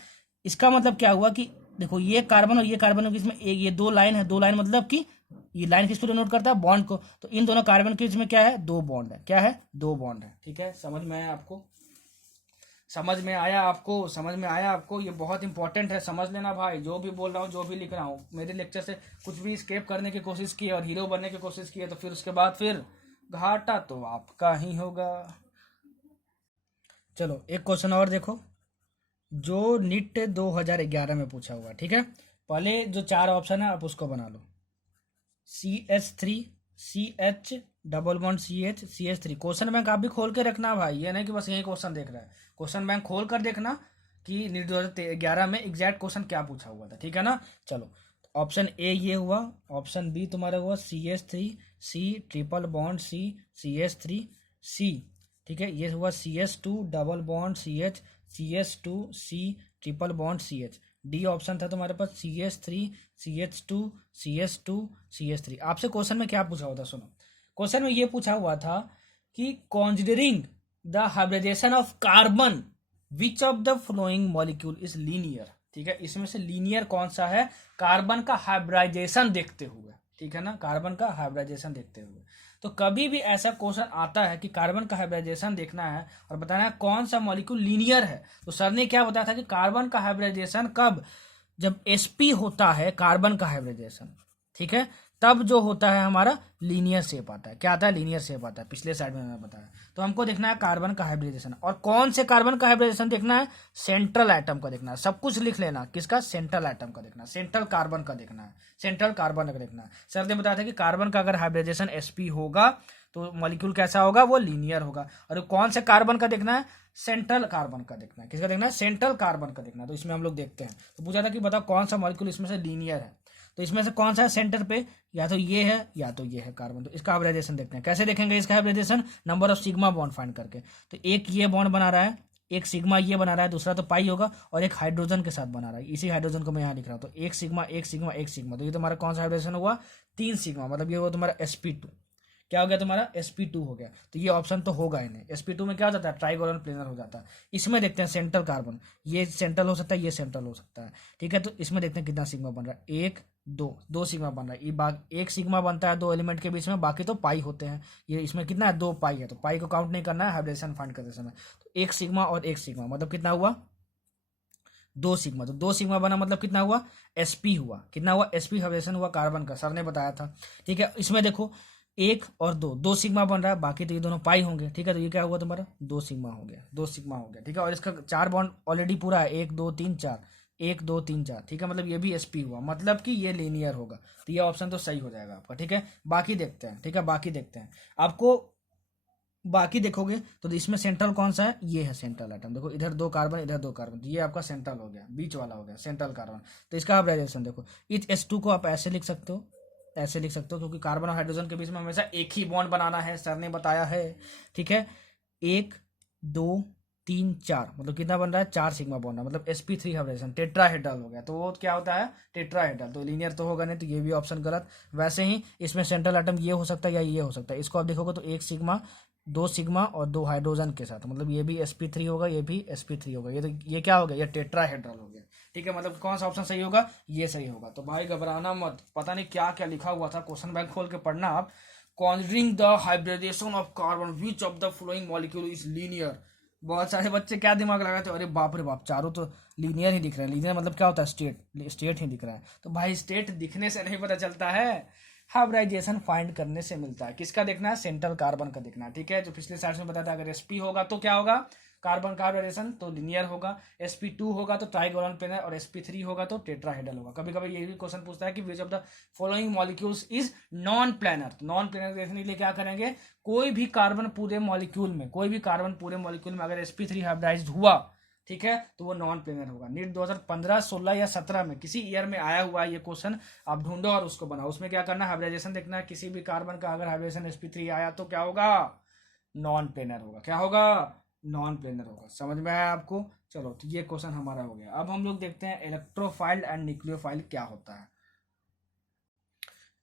इसका मतलब क्या हुआ कि देखो ये कार्बन और ये कार्बन के इसमें एक ये 2 लाइन है, 2 लाइन मतलब कि ये लाइन किसको डिनोट करता है, बॉन्ड को। तो इन दोनों कार्बन के इसमें क्या है, 2 बॉन्ड है, क्या है, 2 बॉन्ड है, ठीक है। समझ में आया आपको, समझ में आया आपको, समझ में आया आपको। ये बहुत इंपॉर्टेंट है, समझ लेना भाई, जो भी बोल रहा हूँ, जो भी लिख रहा हूँ, मेरे लेक्चर से कुछ भी स्केप करने की कोशिश की और हीरो बनने की कोशिश की है, तो फिर उसके बाद फिर घाटा तो आपका ही होगा। चलो एक क्वेश्चन और देखो, जो नीट 2011 में पूछा हुआ, ठीक है। पहले जो 4 ऑप्शन है आप उसको बना लो, CH3 CH double bond CH3। Question bank आप भी खोल के रखना भाई, ये नहीं कि बस यही क्वेश्चन देख रहा है, क्वेश्चन बैंक खोल कर देखना कि नीट 2011 में एग्जैक्ट क्वेश्चन क्या पूछा हुआ था, ठीक है ना। चलो, ऑप्शन ए ये हुआ, ऑप्शन बी तुम्हारा हुआ CH3 C triple bond CH3 C, ठीक है। ये हुआ CH2 double bond CH2 C triple bond CH। D option था तुम्हारे पास CH3 CH2 आपसे क्वेश्चन में क्या पूछा हुआ था, सुनो। क्वेश्चन में ये पूछा हुआ था कि considering the hybridisation of carbon which of the following molecule is linear, ठीक है। इसमें से लीनियर कौन सा है, कार्बन का हाइब्रिडाइजेशन देखते हुए, ठीक है ना, कार्बन का हाइब्रिडाइजेशन देखते हुए। तो कभी भी ऐसा क्वेश्चन आता है कि कार्बन का हाइब्रिडाइजेशन देखना है और बताना है कौन सा मॉलिक्यूल लीनियर है, तो सर ने क्या बताया था कि कार्बन का हाइब्रिडाइजेशन कब, जब sp होता है कार्बन का हाइब्रिडाइजेशन, ठीक है, तब जो होता है हमारा लीनियर शेप आता है। क्या आता है, लीनियर शेप आता है, पिछले साइड में मैंने बताया। तो हमको देखना है कार्बन का हाइब्रिडाइजेशन, और कौन से कार्बन का हाइब्रिडाइजेशन देखना है, सेंट्रल एटम का देखना है, सब कुछ लिख लेना, किसका, सेंट्रल एटम का देखना है, सेंट्रल कार्बन का देखना है, सेंट्रल कार्बन का देखना है। सर ने बताया था कि कार्बन का अगर हाइब्रिडाइजेशन sp होगा तो मॉलिक्यूल कैसा होगा, वो लीनियर होगा। और कौन से कार्बन का देखना है, सेंट्रल कार्बन का देखना है, किसका देखना है, सेंट्रल कार्बन का देखना है। तो इसमें हम लोग देखते हैं, तो पूछा था कि बताओ कौन सा मॉलिक्यूल इसमें से लीनियर है, तो इसमें से कौन सा है सेंटर पे, या तो ये है या तो ये है कार्बन। तो इसका हाइब्रिडाइजेशन देखते हैं, कैसे देखेंगे इसका hybridisation, number of sigma bond find करके। तो एक ये बॉन्ड बना रहा है, एक सिग्मा ये बना रहा है, दूसरा तो पाई होगा, और एक हाइड्रोजन के साथ बना रहा है, इसी हाइड्रोजन को मैं यहाँ लिख रहा हूँ। तो एक सिग्मा एक सिग्मा एक सिग्मा, तो ये तुम्हारा कौन सा हाइब्रिडेशन हुआ, 3 सिग्मा, मतलब ये हुआ तुम्हारा sp2। क्या हो गया तुम्हारा, sp2 हो गया। तो ये ऑप्शन तो होगा ही नहीं, sp2 में क्या हो जाता है, ट्राइगोनल प्लेनर हो जाता है। इसमें देखते हैं सेंट्रल कार्बन, ये सेंट्रल हो सकता है, ये सेंट्रल हो सकता है, ठीक है। तो इसमें देखते हैं कितना सिग्मा बन रहा है, 1 2 सिग्मा बन रहा है। ये एक सिग्मा बनता है 2 एलिमेंट के बीच में, बाकी तो पाई होते हैं। ये इसमें कितना है, 2 पाई है, तो पाई को काउंट नहीं करना है हाइब्रिडेशन फाइंड करते समय। तो 1 सिग्मा और 1 सिग्मा मतलब कितना हुआ, 2 सिग्मा, तो 2 सिग्मा बना मतलब कितना हुआ, sp हुआ, कितना हुआ, sp हाइब्रिडेशन हुआ कार्बन का, सर ने बताया था। ठीक है, इसमें देखो 1 और 2, 2 सिग्मा बन रहा है, बाकी तो ये दोनों पाई होंगे। ठीक है, तो ये क्या हुआ तुम्हारा 2 सिग्मा हो गया, 2 सिग्मा हो गया। ठीक है, और इसका 4 बॉन्ड ऑलरेडी पूरा है, 1 2 3 4, 1 2 3 4। ठीक है, मतलब ये भी sp हुआ, मतलब कि ये लीनियर होगा, तो ये ऑप्शन तो सही हो जाएगा आपका। ठीक है, बाकी देखते हैं। ठीक है, बाकी देखते हैं आपको, बाकी देखोगे तो इसमें सेंट्रल कौन सा है, ये है सेंट्रल एटम। देखो इधर 2 कार्बन, इधर 2 कार्बन, तो ये आपका सेंट्रल हो गया, बीच वाला हो गया सेंट्रल कार्बन। तो इसका आप रेडिएशन देखो, इस S2 को आप ऐसे लिख सकते हो, ऐसे लिख सकते हो, क्योंकि कार्बन और हाइड्रोजन के बीच में हमेशा एक ही बॉन्ड बनाना है, सर ने बताया है। ठीक है, 1 2 3 4, मतलब कितना बन रहा है, 4 सिग्मा बॉन्ड है, मतलब sp3 हाइब्रिडेशन, टेट्राहेड्रल हो गया। तो वो क्या होता है, टेट्राहेड्रल, तो लीनियर तो होगा नहीं, तो ये भी ऑप्शन गलत। वैसे ही इसमें सेंट्रल एटम ये हो सकता है या ये हो सकता है, इसको आप देखोगे तो 1 सिग्मा, 2 सिग्मा और 2 हाइड्रोजन के साथ, मतलब ये भी sp3 होगा, ये भी sp3 होगा, ये तो ये क्या हो गया, ये टेट्राहेड्रल हो गया। ठीक है, मतलब कौन सा ऑप्शन सही होगा, ये सही होगा। तो भाई घबराना मत, पता नहीं क्या क्या लिखा हुआ था, क्वेश्चन बैंक खोल के पढ़ना आप। Considering the hybridisation of carbon which of the following molecule is linear. बहुत सारे बच्चे क्या दिमाग लगाते हैं, अरे बाप रे बाप, चारों तो लीनियर ही दिख रहे हैं। लीनियर मतलब क्या होता है, स्टेट, स्टेट ही दिख रहा है। तो भाई स्टेट दिखने से नहीं पता चलता है, हाइब्रिडाइजेशन फाइंड करने से मिलता है। किसका देखना है, सेंट्रल कार्बन का देखना है। ठीक है, जो पिछले स्लाइड में बताया था, अगर sp होगा तो क्या होगा, कार्बन का हाइब्रिडेशन तो लिनियर होगा, sp2 होगा तो ट्राइगोनल प्लेनर, और sp3 होगा तो टेट्राहेड्रल होगा। कभी कभी ये भी क्वेश्चन पूछता है कि which of the following molecules is non planar. तो नॉन प्लेनर देखने के लिए क्या करेंगे, कोई भी कार्बन पूरे मॉलिक्यूल में, कोई भी कार्बन पूरे मॉलिक्यूल में अगर sp3 हाइब्रिडाइज्ड हुआ, ठीक है, तो वो नॉन प्लेनर होगा। नीट 2015 16 या 17 में किसी ईयर में आया हुआ है ये क्वेश्चन, आप ढूंढो और उसको बनाओ। उसमें क्या करना है, हाइब्रिडाइजेशन देखना है, किसी भी कार्बन का अगर हाइब्रिडेशन sp3 आया तो क्या होगा, नॉन प्लेनर होगा। क्या होगा, नॉन प्लेनर होगा। समझ में आया आपको। चलो, तो ये क्वेश्चन हमारा हो गया। अब हम लोग देखते हैं इलेक्ट्रोफाइल एंड न्यूक्लियोफाइल क्या होता है।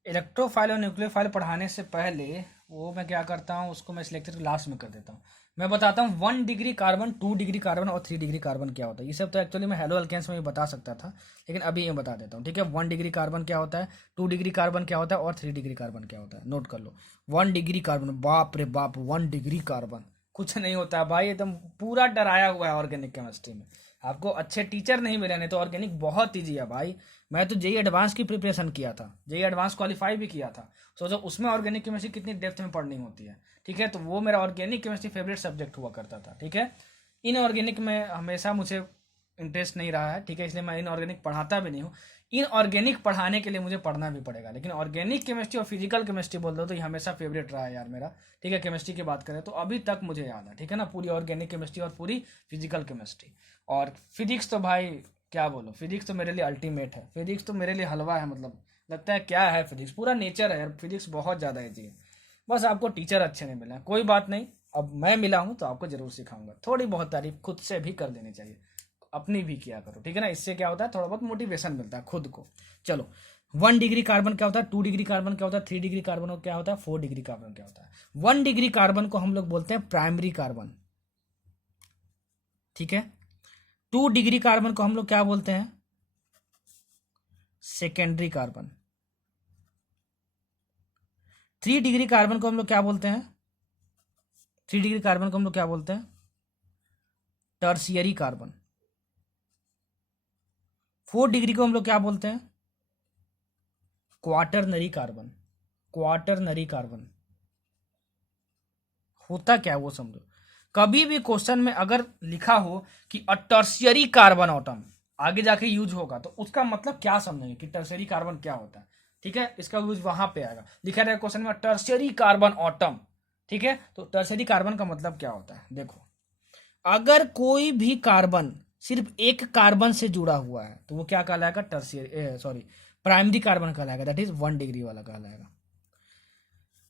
इलेक्ट्रोफाइल और न्यूक्लियोफाइल पढ़ाने से पहले वो मैं क्या करता हूँ, उसको मैं इस लेक्चर के लास्ट में कर देता हूँ। मैं बताता हूँ 1 डिग्री कार्बन, 2 डिग्री कार्बन और 3 डिग्री कार्बन क्या होता है। ये सब तो एक्चुअली मैं हेलो अल्केन्स में भी बता सकता था, लेकिन अभी ये बता देता हूँ। ठीक है, 1 डिग्री कार्बन क्या होता है, 2 डिग्री कार्बन क्या होता है, और 3 डिग्री कार्बन क्या होता है, नोट कर लो। 1 डिग्री कार्बन, बाप रे बाप, 1 डिग्री कार्बन कुछ नहीं होता है भाई, एकदम पूरा डराया हुआ है ऑर्गेनिक केमिस्ट्री में। आपको अच्छे टीचर नहीं मिले, नहीं तो ऑर्गेनिक बहुत ईजी है भाई। मैं तो जेई एडवांस की प्रिपरेशन किया था, जेई एडवांस क्वालिफाई भी किया था। सोचो उसमें ऑर्गेनिक केमिस्ट्री कितनी डेप्थ में पढ़नी होती है। ठीक है, तो वो मेरा ऑर्गेनिक केमिस्ट्री फेवरेट सब्जेक्ट हुआ करता था। ठीक है, इनऑर्गेनिक में हमेशा मुझे इंटरेस्ट नहीं रहा है। ठीक है, इसलिए मैं इनऑर्गेनिक पढ़ाता भी नहीं हूँ। इनऑर्गेनिक पढ़ाने के लिए मुझे पढ़ना भी पड़ेगा, लेकिन ऑर्गेनिक केमिस्ट्री और फिजिकल केमिस्ट्री बोल दो तो ये हमेशा फेवरेट रहा है यार मेरा। ठीक है, केमिस्ट्री की बात करें तो अभी तक मुझे याद है। ठीक है ना, पूरी ऑर्गेनिक केमिस्ट्री और पूरी फिजिकल केमिस्ट्री। और फिजिक्स तो भाई क्या बोलो, फिजिक्स तो मेरे लिए अल्टीमेट है। फिजिक्स तो मेरे लिए हलवा है, मतलब लगता है क्या है फिजिक्स, पूरा नेचर है यार। फिजिक्स बहुत ज़्यादा ईजी है, बस आपको टीचर अच्छे नहीं मिले हैं। कोई बात नहीं, अब मैं मिला हूँ तो आपको जरूर सिखाऊंगा। थोड़ी बहुत तारीफ खुद से भी कर देनी चाहिए, अपनी भी किया करो। ठीक है ना, इससे क्या होता है, थोड़ा बहुत मोटिवेशन मिलता है खुद को। चलो, 1 डिग्री कार्बन क्या होता है, 2 डिग्री कार्बन क्या होता है, 3 डिग्री कार्बन क्या होता है, 4 डिग्री कार्बन क्या होता है। 1 डिग्री कार्बन को हम लोग बोलते हैं प्राइमरी कार्बन। ठीक है, 2 डिग्री कार्बन को हम लोग क्या बोलते हैं, सेकेंडरी कार्बन। 3 डिग्री कार्बन को हम लोग क्या बोलते हैं, 3 डिग्री कार्बन को हम लोग क्या बोलते हैं, टर्शियरी कार्बन। 4 डिग्री को हम लोग क्या बोलते हैं, क्वाटरनरी कार्बन। क्वाटरनरी कार्बन होता क्या है वो समझो। कभी भी क्वेश्चन में अगर लिखा हो कि अ टर्शियरी कार्बन एटम, आगे जाके यूज होगा तो उसका मतलब क्या समझेंगे कि टर्शियरी कार्बन क्या होता है। ठीक है, इसका यूज वहां पे आएगा, लिखा रहेगा क्वेश्चन में टर्शियरी कार्बन एटम। ठीक है, तो टर्शियरी कार्बन का मतलब क्या होता है, देखो अगर कोई भी कार्बन सिर्फ एक कार्बन से जुड़ा हुआ है तो वो क्या कहलाएगा, टर्शियरी, सॉरी, प्राइमरी कार्बन कहलाएगा, दैट इज 1 डिग्री वाला कहलाएगा।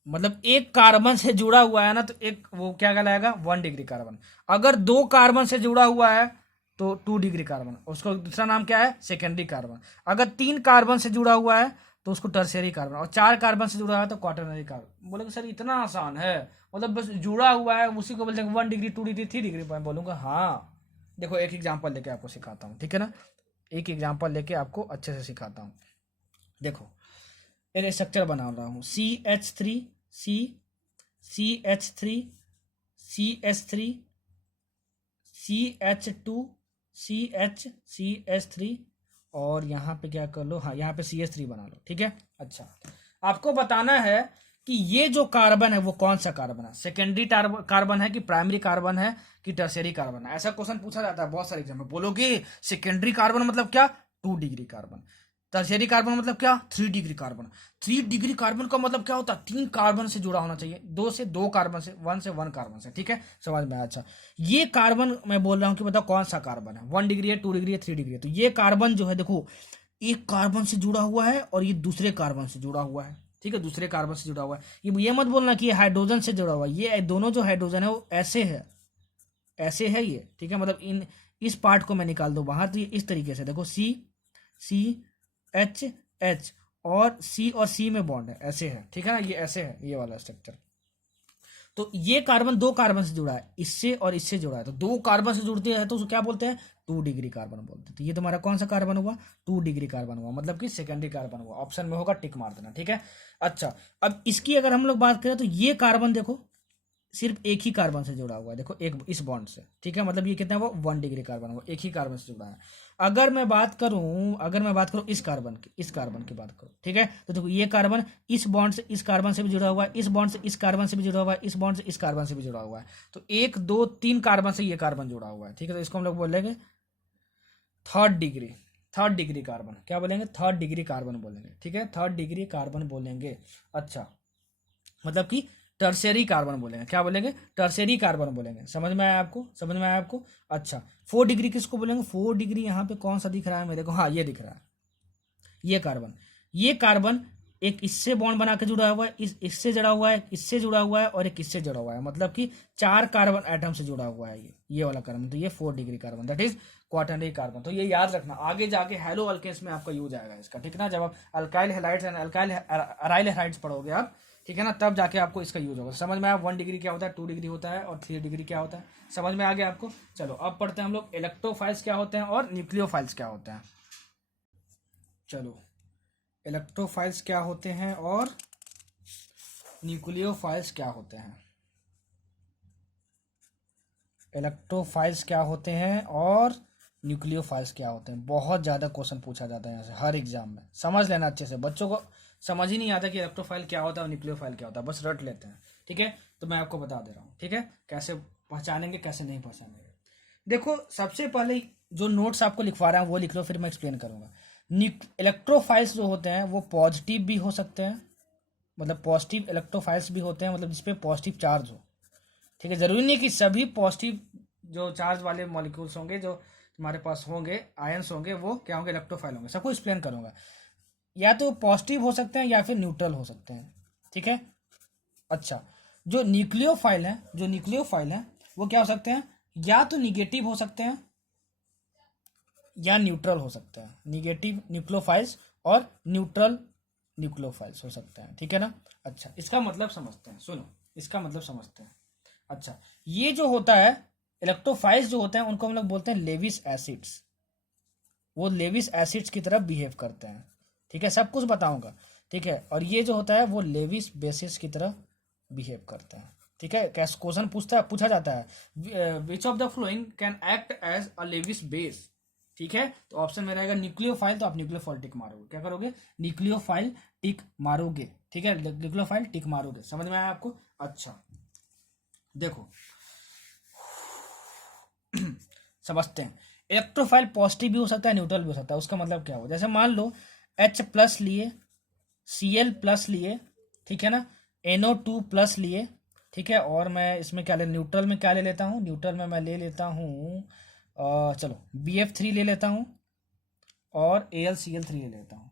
मतलब एक कार्बन से जुड़ा हुआ है ना, तो एक वो क्या कहलाएगा, 1 डिग्री कार्बन। अगर 2 कार्बन से जुड़ा हुआ है तो 2 डिग्री कार्बन, उसको दूसरा नाम क्या है, सेकेंडरी कार्बन। अगर 3 कार्बन से जुड़ा हुआ है तो उसको टर्शियरी कार्बन, और 4 कार्बन से जुड़ा है तो क्वाटरनरी कार्बन। बोलेंगे सर इतना आसान है, मतलब बस जुड़ा हुआ है उसी को बोलते हैं 1 डिग्री, 2 डिग्री, 3 डिग्री। मैं बोलूंगा हाँ। देखो एक एग्जाम्पल लेके आपको सिखाता हूँ, ठीक है ना, एक एग्जाम्पल लेके आपको अच्छे से सिखाता हूँ। देखो एक स्ट्रक्चर बना रहा हूँ, CH3 C, CH3 CH3 CH2 CH3 और यहाँ पे क्या कर लो, हाँ यहाँ पे CH3 बना लो, ठीक है। अच्छा, आपको बताना है कि ये जो कार्बन है वो कौन सा कार्बन है, सेकेंडरी कार्बन है कि प्राइमरी कार्बन है कि टर्शियरी कार्बन है। ऐसा क्वेश्चन पूछा जाता है बहुत सारे एग्जाम में। बोलोगे सेकेंडरी कार्बन मतलब क्या, 2 डिग्री कार्बन। टर्शियरी कार्बन मतलब क्या, 3 डिग्री कार्बन। 3 डिग्री कार्बन का मतलब क्या होता है, 3 कार्बन से जुड़ा होना चाहिए, 2 से 2 कार्बन से, 1 से 1 कार्बन से, ठीक है, समझ में आया। अच्छा, ये कार्बन मैं बोल रहा हूँ कि बताओ कौन सा कार्बन है, 1 डिग्री है, 2 डिग्री है, 3 डिग्री है। तो ये कार्बन जो है देखो, एक कार्बन से जुड़ा हुआ है और ये दूसरे कार्बन से जुड़ा हुआ है, ठीक है, दूसरे कार्बन से जुड़ा हुआ है। ये मत बोलना कि ये हाइड्रोजन से जुड़ा हुआ है, ये दोनों जो हाइड्रोजन है वो ऐसे है, ऐसे है ये, ठीक है, मतलब इस पार्ट को मैं निकाल दूं बाहर, तो ये इस तरीके से देखो, CH और C में बॉन्ड है, ऐसे है, ठीक है ना, ये ऐसे है, ये वाला स्ट्रक्चर। तो ये कार्बन 2 कार्बन से जुड़ा है, इससे और इससे जुड़ा है, तो 2 कार्बन से जुड़ते हैं तो उसको क्या बोलते हैं, 2 डिग्री कार्बन बोलते हैं। तो ये तुम्हारा कौन सा कार्बन हुआ, 2 डिग्री कार्बन हुआ, मतलब कि सेकेंडरी कार्बन हुआ। ऑप्शन में होगा, टिक मार देना, ठीक है। अच्छा, अब इसकी अगर हम लोग बात करें तो ये कार्बन देखो सिर्फ एक ही कार्बन से जुड़ा हुआ है, देखो एक इस बॉन्ड से, ठीक है, मतलब ये कितना है, वो 1 डिग्री कार्बन हुआ, एक ही कार्बन से जुड़ा है। अगर मैं बात करूं इस कार्बन की बात करूं, ठीक है, तो देखो ये कार्बन इस बॉन्ड से इस कार्बन से भी जुड़ा हुआ है, इस बॉन्ड से इस कार्बन से भी जुड़ा हुआ है, इस बॉन्ड से इस कार्बन से भी जुड़ा हुआ है। तो 1 2 3 कार्बन से ये कार्बन जुड़ा हुआ है, ठीक है, तो इसको हम लोग बोलेंगे थर्ड डिग्री कार्बन। क्या बोलेंगे, थर्ड डिग्री कार्बन बोलेंगे, ठीक है, थर्ड डिग्री कार्बन बोलेंगे। अच्छा, मतलब कि टर्शियरी कार्बन बोलेंगे, क्या बोलेंगे, टर्शियरी कार्बन बोलेंगे। समझ में आया आपको। अच्छा, 4 डिग्री किसको बोलेंगे, 4 डिग्री यहाँ पे कौन सा दिख रहा है मेरे को, हाँ ये दिख रहा है, ये कार्बन एक इससे बॉन्ड बना के जुड़ा हुआ है, इससे जुड़ा हुआ है, इससे जुड़ा हुआ है और एक इससे जुड़ा हुआ है, मतलब कि 4 कार्बन एटम से जुड़ा हुआ है ये वाला कार्बन। तो ये 4 degree carbon, that is quaternary carbon. तो ये याद रखना, आगे जाके हेलो अल्केन्स में आपका यूज आएगा इसका, ठीक है ना, जब आप alkyl halides and aryl halides पढ़ोगे आप, ठीक है ना, तब जाके आपको इसका यूज होगा। समझ में आया, 1 डिग्री क्या होता है, 2 डिग्री होता है और 3 डिग्री क्या होता है, समझ में आ गया आपको। चलो अब पढ़ते हैं हम लोग इलेक्ट्रोफाइल्स क्या होते हैं और न्यूक्लियोफाइल्स क्या होते हैं। चलो, इलेक्ट्रोफाइल्स क्या होते हैं और न्यूक्लियोफाइल्स क्या होते हैं। इलेक्ट्रोफाइल्स क्या होते हैं और न्यूक्लियोफाइल्स क्या होते हैं, बहुत ज़्यादा क्वेश्चन पूछा जाता है यहाँ से हर एग्जाम में, समझ लेना अच्छे से। बच्चों को समझ ही नहीं आता कि इलेक्ट्रोफाइल क्या होता है और न्यूक्लियोफाइल क्या होता है, बस रट लेते हैं, ठीक है। तो मैं आपको बता दे रहा हूँ, ठीक है, कैसे पहचानेंगे कैसे नहीं पहचानेंगे। देखो, सबसे पहले जो नोट्स आपको लिखवा रहा हूँ वो लिख लो, फिर मैं एक्सप्लेन करूंगा। इलेक्ट्रोफाइल्स जो होते हैं वो पॉजिटिव भी हो सकते हैं, मतलब पॉजिटिव इलेक्ट्रोफाइल्स भी होते हैं, मतलब जिसपे पॉजिटिव चार्ज हो, ठीक है। जरूरी नहीं कि सभी पॉजिटिव जो चार्ज वाले मॉलिक्यूल्स होंगे जो तुम्हारे पास होंगे, आयंस होंगे, वो क्या होंगे, इलेक्ट्रोफाइल होंगे। सबको एक्सप्लेन करूंगा। या तो पॉजिटिव हो सकते हैं या फिर न्यूट्रल हो सकते हैं, ठीक है। अच्छा, जो न्यूक्लियोफाइल है वो क्या हो सकते हैं, या तो निगेटिव हो सकते हैं या न्यूट्रल हो सकते हैं। निगेटिव न्यूक्लियोफाइल्स और न्यूट्रल न्यूक्लियोफाइल्स हो सकते हैं, ठीक है ना। अच्छा, इसका मतलब समझते हैं, सुनो, इसका मतलब समझते हैं। अच्छा, ये जो होता है इलेक्ट्रोफाइल्स जो होते हैं उनको हम लोग बोलते हैं लेविस एसिड्स। वो लेविस एसिड्स की तरह बिहेव करते हैं, ठीक है, सब कुछ बताऊंगा, ठीक है। और ये जो होता है वो लेविस बेसिस की तरह बिहेव करते हैं, ठीक है। कैसे क्वेश्चन पूछा जाता है, which of the following can act as a Lewis base, ठीक है। तो ऑप्शन में रहेगा न्यूक्लियोफाइल, तो आप न्यूक्लियोफाइल टिक मारोगे, क्या करोगे, न्यूक्लियोफाइल टिक मारोगे, ठीक है, न्यूक्लियोफाइल टिक मारोगे। समझ में आया आपको। अच्छा, देखो समझते हैं। इलेक्ट्रोफाइल पॉजिटिव भी हो सकता है, न्यूट्रल भी हो सकता है। उसका मतलब क्या हो, जैसे मान लो H+ लिए, Cl+ लिए, ठीक है ना, NO2+ लिए, ठीक है। और मैं इसमें क्या न्यूट्रल में क्या ले लेता हूँ, न्यूट्रल में मैं ले लेता हूँ चलो BF3 ले लेता हूँ और AlCl3 ले लेता हूँ,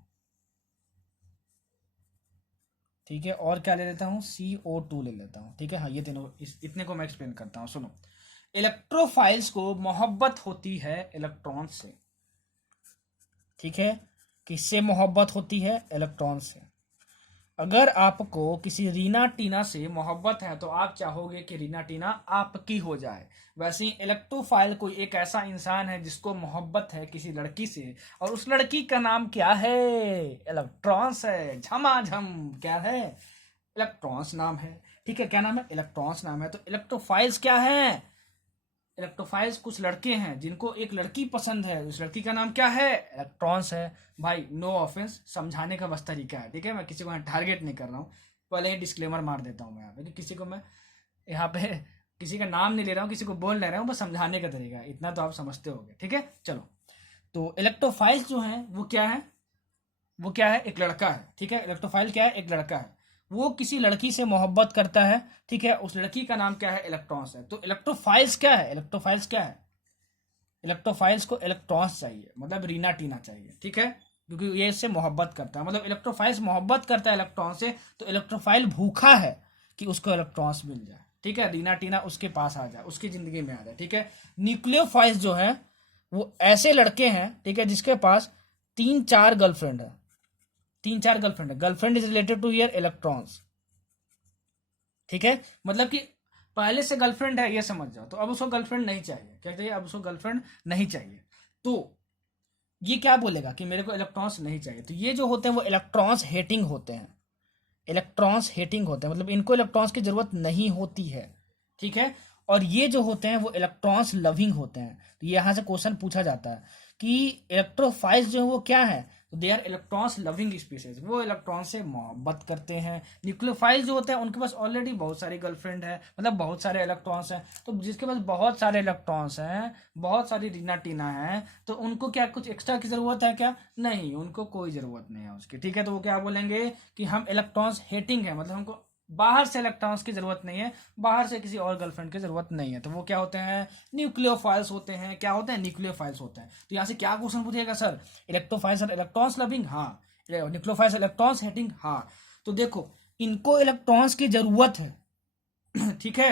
ठीक है। और क्या ले लेता हूँ, CO2 ले लेता हूँ, ठीक है। हाँ, ये तीनों इतने को मैं एक्सप्लेन करता हूँ, सुनो। इलेक्ट्रोफाइल्स को मोहब्बत होती है इलेक्ट्रॉन से, ठीक है। किससे मोहब्बत होती है, इलेक्ट्रॉन से। अगर आपको किसी रीना टीना से मोहब्बत है तो आप चाहोगे कि रीना टीना आपकी हो जाए। वैसे ही इलेक्ट्रोफाइल कोई एक ऐसा इंसान है जिसको मोहब्बत है किसी लड़की से, और उस लड़की का नाम क्या है, इलेक्ट्रॉन्स है, झमाझम क्या है, इलेक्ट्रॉन्स नाम है, ठीक है। क्या नाम है, इलेक्ट्रॉन्स नाम है। तो इलेक्ट्रोफाइल्स क्या है, इलेक्ट्रोफाइल्स कुछ लड़के हैं जिनको एक लड़की पसंद है, उस लड़की का नाम क्या है, इलेक्ट्रॉन्स है। भाई नो ऑफेंस, समझाने का बस तरीका है, ठीक है। मैं किसी को यहाँ टारगेट नहीं कर रहा हूँ, पहले ही डिस्क्लेमर मार देता हूँ मैं यहाँ पे कि किसी को मैं यहाँ पे किसी का नाम नहीं ले रहा हूँ, किसी को बोल ले रहा हूँ, बस समझाने का तरीका है, इतना तो आप समझते होगे, ठीक है। चलो, तो इलेक्ट्रोफाइल्स जो है वो क्या है, वो क्या है, एक लड़का है, ठीक है। इलेक्ट्रोफाइल क्या है, एक लड़का है, वो किसी लड़की से मोहब्बत करता है, ठीक है। उस लड़की का नाम क्या है, इलेक्ट्रॉन्स है। तो इलेक्ट्रोफाइल्स क्या है, इलेक्ट्रोफाइल्स क्या है, इलेक्ट्रोफाइल्स को इलेक्ट्रॉन्स चाहिए, मतलब रीना टीना चाहिए, ठीक है, क्योंकि ये इससे मोहब्बत करता है, मतलब इलेक्ट्रोफाइल्स मोहब्बत करता है इलेक्ट्रॉन से, तो इलेक्ट्रोफाइल भूखा है कि उसको इलेक्ट्रॉन्स मिल जाए, ठीक है, रीना टीना उसके पास आ जाए, उसकी जिंदगी में आ जाए, ठीक है। न्यूक्लियोफाइल्स जो है वो ऐसे लड़के हैं, ठीक है, जिसके पास 3-4 गर्लफ्रेंड है, 3-4 गर्लफ्रेंड है। Girlfriend is related two year electrons, ठीक है, मतलब कि पहले से गर्लफ्रेंड है ये समझ जाओ, तो अब उसको गर्लफ्रेंड नहीं चाहिए, क्या चाहिए, अब उसको गर्लफ्रेंड नहीं चाहिए। तो ये क्या बोलेगा कि मेरे को इलेक्ट्रॉन्स नहीं चाहिए, तो ये जो होते हैं वो इलेक्ट्रॉन्स हेटिंग होते हैं, इलेक्ट्रॉन्स हेटिंग होते हैं, मतलब इनको इलेक्ट्रॉन्स की जरूरत नहीं होती है, ठीक है। और ये जो होते हैं वो इलेक्ट्रॉन्स लविंग होते हैं। तो यहाँ से क्वेश्चन पूछा जाता है कि इलेक्ट्रोफाइल्स जो है वो क्या है, तो they are electrons loving species, वो इलेक्ट्रॉन से मोहब्बत करते हैं। न्यूक्लियोफाइल्स जो होते हैं उनके पास ऑलरेडी बहुत सारी गर्लफ्रेंड है, मतलब बहुत सारे इलेक्ट्रॉन्स हैं, तो जिसके पास बहुत सारे इलेक्ट्रॉन्स हैं, बहुत सारी रीना टीना है, तो उनको क्या कुछ एक्स्ट्रा की जरूरत है क्या, नहीं, उनको कोई जरूरत नहीं है उसकी, ठीक है। तो वो क्या बोलेंगे कि हम इलेक्ट्रॉन्स हेटिंग है, मतलब हमको बाहर से इलेक्ट्रॉन्स की जरूरत नहीं है, बाहर से किसी और गर्लफ्रेंड की जरूरत नहीं है, तो वो क्या होते हैं, न्यूक्लियोफाइल्स होते हैं। क्या होते हैं, न्यूक्लियोफाइल्स होते हैं। तो यहाँ से क्या क्वेश्चन पूछेगा सर, इलेक्ट्रोफाइल्स और इलेक्ट्रॉन्स लविंग, हाँ, न्यूक्लियोफाइल्स इलेक्ट्रॉन्स हेटिंग, हाँ। तो देखो, इनको इलेक्ट्रॉन्स की जरूरत है ठीक है,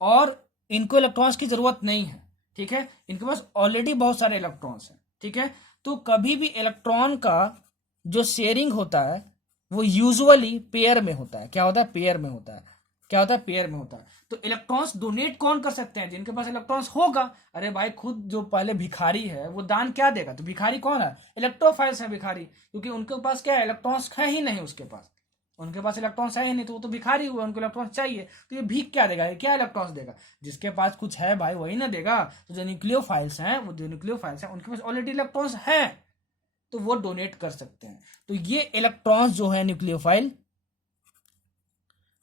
और इनको इलेक्ट्रॉन्स की जरूरत नहीं है, ठीक है, इनके पास ऑलरेडी बहुत सारे इलेक्ट्रॉन्स हैं, ठीक है। तो कभी भी इलेक्ट्रॉन का जो शेयरिंग होता है वो यूजुअली पेयर में होता है। क्या होता है, पेयर में होता है। क्या होता है, पेयर में होता है। तो इलेक्ट्रॉन्स डोनेट कौन कर सकते हैं, जिनके पास इलेक्ट्रॉन्स होगा। अरे भाई, खुद जो पहले भिखारी है वो दान क्या देगा, तो भिखारी कौन है, इलेक्ट्रोफाइल्स है भिखारी, क्योंकि उनके पास क्या है, इलेक्ट्रॉन्स है ही नहीं, उसके पास, उनके पास इलेक्ट्रॉन्स है ही नहीं, तो वो तो भिखारी हुआ, उनको इलेक्ट्रॉन्स चाहिए, तो ये भीख क्या देगा, ये क्या इलेक्ट्रॉन्स देगा, जिसके पास कुछ है भाई वही ना देगा। तो जो न्यूक्लियोफाइल्स हैं, वो जो न्यूक्लियोफाइल्स हैं उनके पास ऑलरेडी इलेक्ट्रॉन्स है, तो वो डोनेट कर सकते हैं। तो ये इलेक्ट्रॉन्स जो है न्यूक्लियोफाइल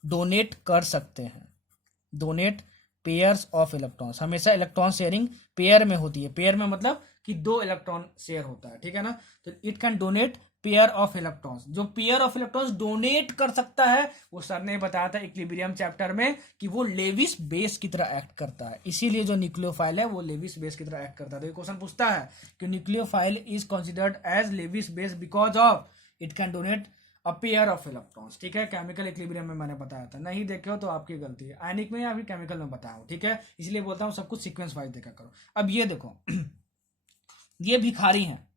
डोनेट कर सकते हैं, डोनेट पेयर्स ऑफ इलेक्ट्रॉन्स। हमेशा इलेक्ट्रॉन शेयरिंग पेयर में होती है, पेयर में मतलब कि 2 इलेक्ट्रॉन शेयर होता है, ठीक है ना। तो it can donate pair of electrons. जो पेयर ऑफ इलेक्ट्रॉन्स डोनेट कर सकता है, वो सर ने बताया था इक्विलिब्रियम चैप्टर में कि वो लेविस बेस की तरह एक्ट करता है, इसीलिए जो न्यूक्लियोफाइल है वो लेविस बेस की तरह एक्ट करता है। तो ये क्वेश्चन पूछता है कि nucleophile is considered as Lewis base because of it can donate a pair of electrons, ठीक है। केमिकल इक्विलिब्रियम में मैंने बताया था, नहीं देखे हो तो आपकी गलती है, आयनिक में या फिर केमिकल में बताया हूं, ठीक है, इसलिए बोलता हूं सब कुछ सीक्वेंस वाइज देखा करो। अब ये देखो ये भिखारी हैं,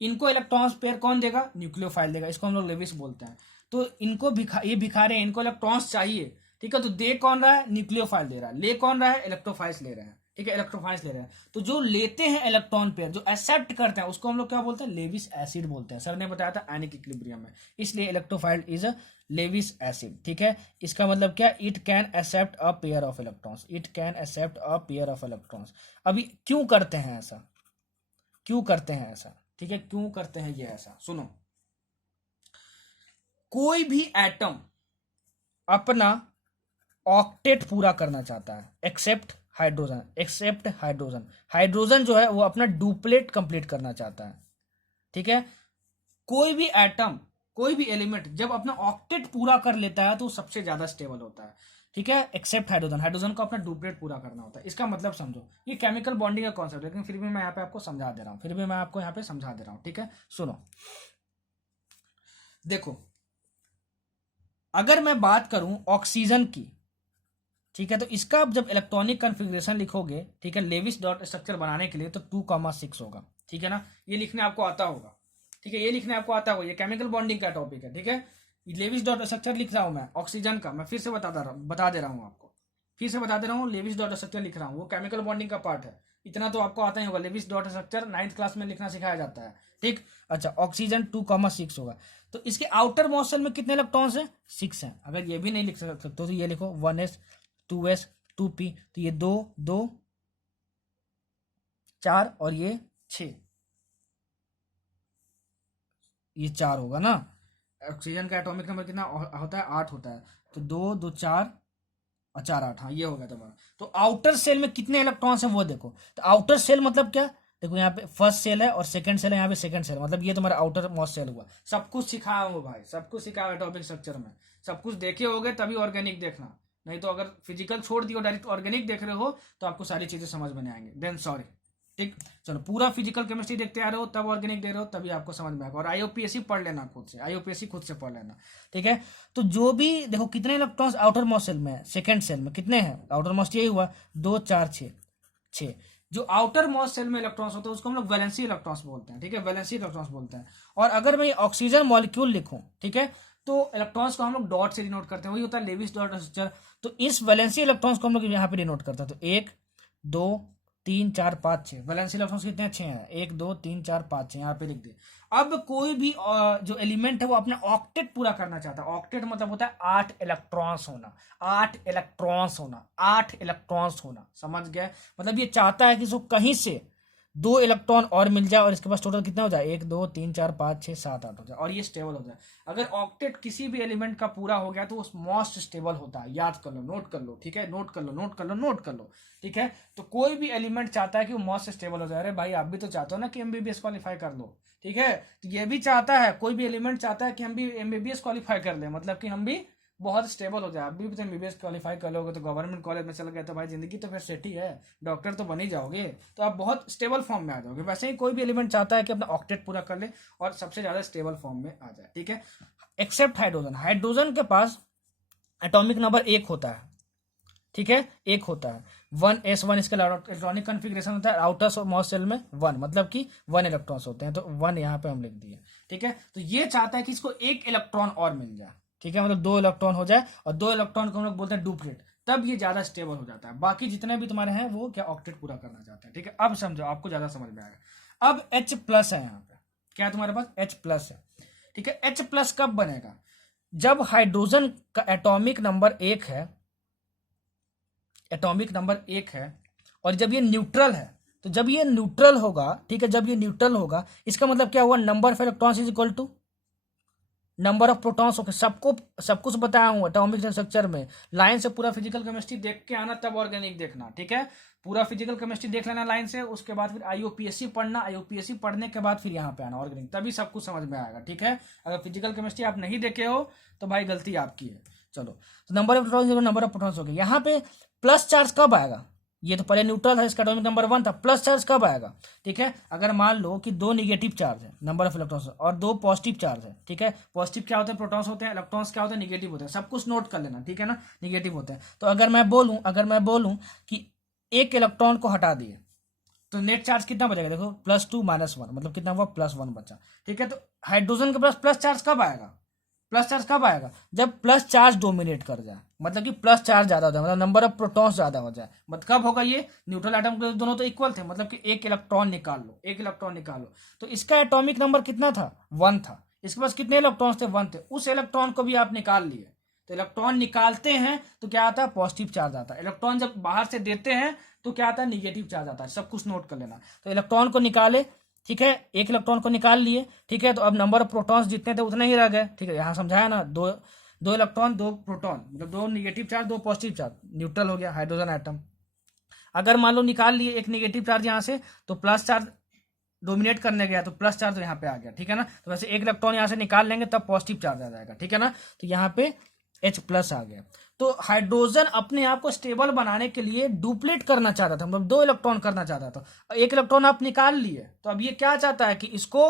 इनको इलेक्ट्रॉन्स पेयर कौन देगा, न्यूक्लियोफाइल देगा, इसको हम लोग लेविस बोलते हैं। तो इनको ये भिखारी हैं, इनको इलेक्ट्रॉन्स चाहिए, ठीक है। तो दे कौन रहा है, न्यूक्लियोफाइल दे रहा है, ले कौन रहा है, इलेक्ट्रोफाइल्स ले रहे हैं, ठीक है, इलेक्ट्रोफाइल्स ले रहे हैं। तो जो लेते हैं इलेक्ट्रॉन पेयर, जो एक्सेप्ट करते हैं, उसको हम लोग क्या बोलते हैं, लेविस एसिड बोलते हैं। सर ने बताया था आयनिक इक्विलिब्रियम में, इसलिए electrophile is a Lewis acid, ठीक है। इसका मतलब क्या, it can accept a pair of electrons, it can accept a pair of electrons. अभी क्यों करते हैं ऐसा, क्यों करते हैं ऐसा, ठीक है, क्यों करते हैं ये ऐसा, सुनो। कोई भी एटम अपना ऑक्टेट पूरा करना चाहता है, accept hydrogen, accept hydrogen, hydrogen जो है वो अपना डुप्लेट कंप्लीट करना चाहता है, ठीक है। कोई भी एटम, कोई भी एलिमेंट जब अपना ऑक्टेट पूरा कर लेता है तो सबसे ज्यादा स्टेबल होता है, ठीक है, एक्सेप्ट हाइड्रोजन, हाइड्रोजन को अपना डुप्लेट पूरा करना होता है। इसका मतलब समझो, ये केमिकल बॉन्डिंग का कॉन्सेप्ट है, लेकिन फिर भी मैं यहाँ पे आपको समझा दे रहा हूँ, फिर भी मैं आपको यहाँ पे समझा दे रहा हूँ, ठीक है। सुनो, देखो, अगर मैं बात करूं ऑक्सीजन की, ठीक है, तो इसका आप जब इलेक्ट्रॉनिक कन्फिग्रेशन लिखोगे, ठीक है, लेविस डॉट स्ट्रक्चर बनाने के लिए, तो 2,6 होगा, ठीक है ना, ये लिखने आपको आता होगा, ठीक है, ये लिखने आपको आता होगा, ये केमिकल बॉन्डिंग का टॉपिक है, ठीक है। लेविस डॉट स्ट्रक्चर लिख रहा हूं मैं ऑक्सीजन का, मैं फिर से बता दे रहा हूं आपको, फिर से बता दे रहा हूँ, लेविस डॉट स्ट्रक्चर लिख रहा हूँ, वो केमिकल बॉन्डिंग का पार्ट है, इतना तो आपको आता ही होगा, Levi's dot structure 9th class में लिखना सिखाया जाता है, ठीक। अच्छा, ऑक्सीजन 2,6 होगा, तो इसके आउटर मोशन में कितने इलेक्ट्रॉन्स हैं, 6 हैं। अगर ये भी नहीं लिख सकते तो ये लिखो 1s 2s 2p, तो ये 2 2 4 और ये 6, ये 4 होगा ना। ऑक्सीजन का एटॉमिक नंबर कितना होता है? 8 होता है। तो 2 2 4 और 4 8, हाँ ये हो गया तुम्हारा। तो आउटर सेल में कितने इलेक्ट्रॉन्स हैं वो देखो। तो आउटर सेल मतलब क्या, देखो यहाँ पे फर्स्ट सेल है और सेकंड सेल है, यहाँ पे सेकंड सेल, मतलब ये तुम्हारा आउटर मोस्ट सेल हुआ। सब कुछ सिखाया हूँ भाई, सब कुछ सिखाया एटॉमिक स्ट्रक्चर में, सब कुछ देखे होगे तभी ऑर्गेनिक देखना, नहीं तो अगर फिजिकल छोड़ दियो डायरेक्ट ऑर्गेनिक देख रहे हो तो आपको सारी चीजें समझ में नहीं आएंगे, देन सॉरी। ठीक, चलो पूरा फिजिकल केमिस्ट्री देखते आ रहे हो तब ऑर्गेनिक देख रहे हो तभी आपको समझ में आएगा। और आईयूपीएससी पढ़ लेना खुद से, आईयूपीएससी खुद से पढ़ लेना, ठीक है। तो जो भी देखो कितने इलेक्ट्रॉन्स आउटर मोस्ट सेल में है, सेकंड सेल में कितने हैं, आउटर मोस्ट यही हुआ 2 4 6 6। जो आउटर मोस्ट सेल में इलेक्ट्रॉन्स होते हैं उसको हम लोग वैलेंसी इलेक्ट्रॉन्स बोलते हैं, ठीक है, वैलेंसी इलेक्ट्रॉन्स बोलते हैं। और अगर मैं ऑक्सीजन मॉलिक्यूल लिखूं, ठीक है, तो इलेक्ट्रॉन्स को हम लोग डॉट से डिनोट करते हैं, वही होता है लेविस डॉट स्ट्रक्चर। तो इस वैलेंसी इलेक्ट्रॉन्स को हम लोग यहाँ पे डिनोट करते हैं। तो 1 2 3 4 5 6 वैलेंसी इलेक्ट्रॉन्स कितने अच्छे हैं, 1 2 3 4 5 6, यहाँ पे लिख दिए। अब कोई भी जो एलिमेंट है वो अपने ऑक्टेट पूरा करना चाहता है। ऑक्टेट मतलब होता है 8 इलेक्ट्रॉन्स होना, 8 इलेक्ट्रॉन्स होना, 8 इलेक्ट्रॉन्स होना, समझ गए। मतलब ये चाहता है कि इसको कहीं से 2 इलेक्ट्रॉन और मिल जाए और इसके पास टोटल कितना हो जाए, 1 2 3 4 5 6 7 8 हो जाए और ये स्टेबल हो जाए। अगर ऑक्टेट किसी भी एलिमेंट का पूरा हो गया तो वो मोस्ट स्टेबल होता है, याद कर लो, नोट कर लो, ठीक है, नोट कर लो, नोट कर लो, नोट कर लो, ठीक है। तो कोई भी एलिमेंट चाहता है कि वो मोस्ट स्टेबल हो जाए। अरे भाई आप भी तो चाहते हो ना कि एमबीबीएस क्वालिफाई कर लो, ठीक है, तो ये भी चाहता है, कोई भी एलिमेंट चाहता है कि हम भी एमबीबीएस क्वालिफाई कर ले, मतलब कि हम भी बहुत स्टेबल हो जाए। आप भी एमबीबीएस क्वालिफाई कर लोगे तो गवर्नमेंट कॉलेज में चल गए तो भाई जिंदगी तो फिर सेट ही है, डॉक्टर तो बन ही जाओगे, तो आप बहुत स्टेबल फॉर्म में आ जाओगे। वैसे ही कोई भी एलिमेंट चाहता है कि अपना ऑक्टेट पूरा कर ले और सबसे ज्यादा स्टेबल फॉर्म में आ जाए, ठीक है, एक्सेप्ट हाइड्रोजन। हाइड्रोजन के पास एटॉमिक नंबर 1 होता है, ठीक है, 1 होता है, 1s1 इसका इलेक्ट्रॉनिक कॉन्फ़िगरेशन होता है। आउटर मोस्ट सेल में 1 मतलब कि 1 इलेक्ट्रॉन्स होते हैं, तो 1 यहाँ पे हम लिख दिए, ठीक है। तो ये चाहता है कि इसको 1 इलेक्ट्रॉन और मिल जाए, ठीक है, मतलब 2 इलेक्ट्रॉन हो जाए और 2 इलेक्ट्रॉन को हम लोग बोलते हैं डुप्लेट, तब ये ज्यादा स्टेबल हो जाता है। बाकी जितने भी तुम्हारे हैं वो क्या ऑक्टेट पूरा करना चाहते हैं, ठीक है। अब समझो, आपको ज्यादा समझ में आएगा। अब H+ है यहाँ पे, क्या तुम्हारे पास H+ है, ठीक है। H+ कब बनेगा, जब हाइड्रोजन का एटॉमिक नंबर 1 है, एटॉमिक नंबर 1 है, और जब ये न्यूट्रल है, तो जब ये न्यूट्रल होगा, ठीक है, जब ये न्यूट्रल होगा इसका मतलब क्या हुआ, number of electrons is equal to number of protons. Okay, सबको सब कुछ बताया हूँ एटॉमिक स्ट्रक्चर में, लाइन से पूरा फिजिकल केमिस्ट्री देख के आना तब ऑर्गेनिक देखना, ठीक है। पूरा फिजिकल केमिस्ट्री देख लेना लाइन से, उसके बाद फिर आईयूपीएससी पढ़ना, आईयूपीएससी पढ़ने के बाद फिर यहाँ पे आना ऑर्गेनिक, तभी सब कुछ समझ में आएगा, ठीक है। अगर फिजिकल केमिस्ट्री आप नहीं देखे हो तो भाई गलती आपकी है। चलो, तो number of protons number of protons हो गया। यहाँ पे प्लस चार्ज कब आएगा, ये तो पहले न्यूट्रल है, इसका एटॉमिक नंबर 1 था, प्लस चार्ज कब आएगा, ठीक है। अगर मान लो कि 2 निगेटिव चार्ज है नंबर ऑफ इलेक्ट्रॉन्स और 2 पॉजिटिव चार्ज है, ठीक है। पॉजिटिव क्या होते हैं, प्रोटॉन्स होते हैं, इलेक्ट्रॉन्स क्या होते हैं, निगेटिव होते हैं, सब कुछ नोट कर लेना, ठीक है ना, निगेटिव होते हैं। तो अगर मैं बोलूं कि 1 इलेक्ट्रॉन को हटा दिए तो नेट चार्ज कितना बचेगा, देखो +2 -1 मतलब कितना हुआ, +1 बचा, ठीक है। तो हाइड्रोजन के पास प्लस चार्ज कब आएगा, प्लस चार्ज कब आएगा, जब प्लस चार्ज डोमिनेट कर जाए, मतलब कि प्लस चार्ज ज्यादा हो जाए, मतलब नंबर ऑफ प्रोटॉन्स ज्यादा हो जाए। मतलब कब होगा ये, न्यूट्रल एटम के दोनों तो इक्वल थे, मतलब कि 1 इलेक्ट्रॉन निकाल लो, 1 इलेक्ट्रॉन निकाल लो। तो इसका एटॉमिक नंबर कितना था, 1 था, इसके पास कितने इलेक्ट्रॉन्स थे, 1 थे, उस इलेक्ट्रॉन को भी आप निकाल लिए। तो इलेक्ट्रॉन निकालते हैं तो क्या आता है, पॉजिटिव चार्ज आता है। इलेक्ट्रॉन जब बाहर से देते हैं तो क्या आता है, निगेटिव चार्ज आता है। सब कुछ नोट कर लेना। तो इलेक्ट्रॉन को निकाले, ठीक है, 1 इलेक्ट्रॉन को निकाल लिए, ठीक है। तो अब नंबर ऑफ प्रोटॉन्स जितने थे उतने ही रह गए, ठीक है। यहाँ समझाया ना, 2 इलेक्ट्रॉन 2 प्रोटॉन, मतलब 2 negative charge 2 positive charge, neutral हो गया हाइड्रोजन एटम। अगर मान लो निकाल लिए 1 निगेटिव चार्ज यहाँ से, तो प्लस चार्ज डोमिनेट करने गया तो प्लस चार्ज तो यहाँ पे आ गया, ठीक है ना। तो वैसे 1 इलेक्ट्रॉन यहाँ से निकाल लेंगे तब पॉजिटिव चार्ज आ जाएगा, ठीक है ना। तो यहाँ पे H+ आ गया। तो हाइड्रोजन अपने आप को स्टेबल बनाने के लिए डुप्लेट करना चाहता था, मतलब 2 इलेक्ट्रॉन करना चाहता था। 1 इलेक्ट्रॉन आप निकाल लिए, तो अब ये क्या चाहता है कि इसको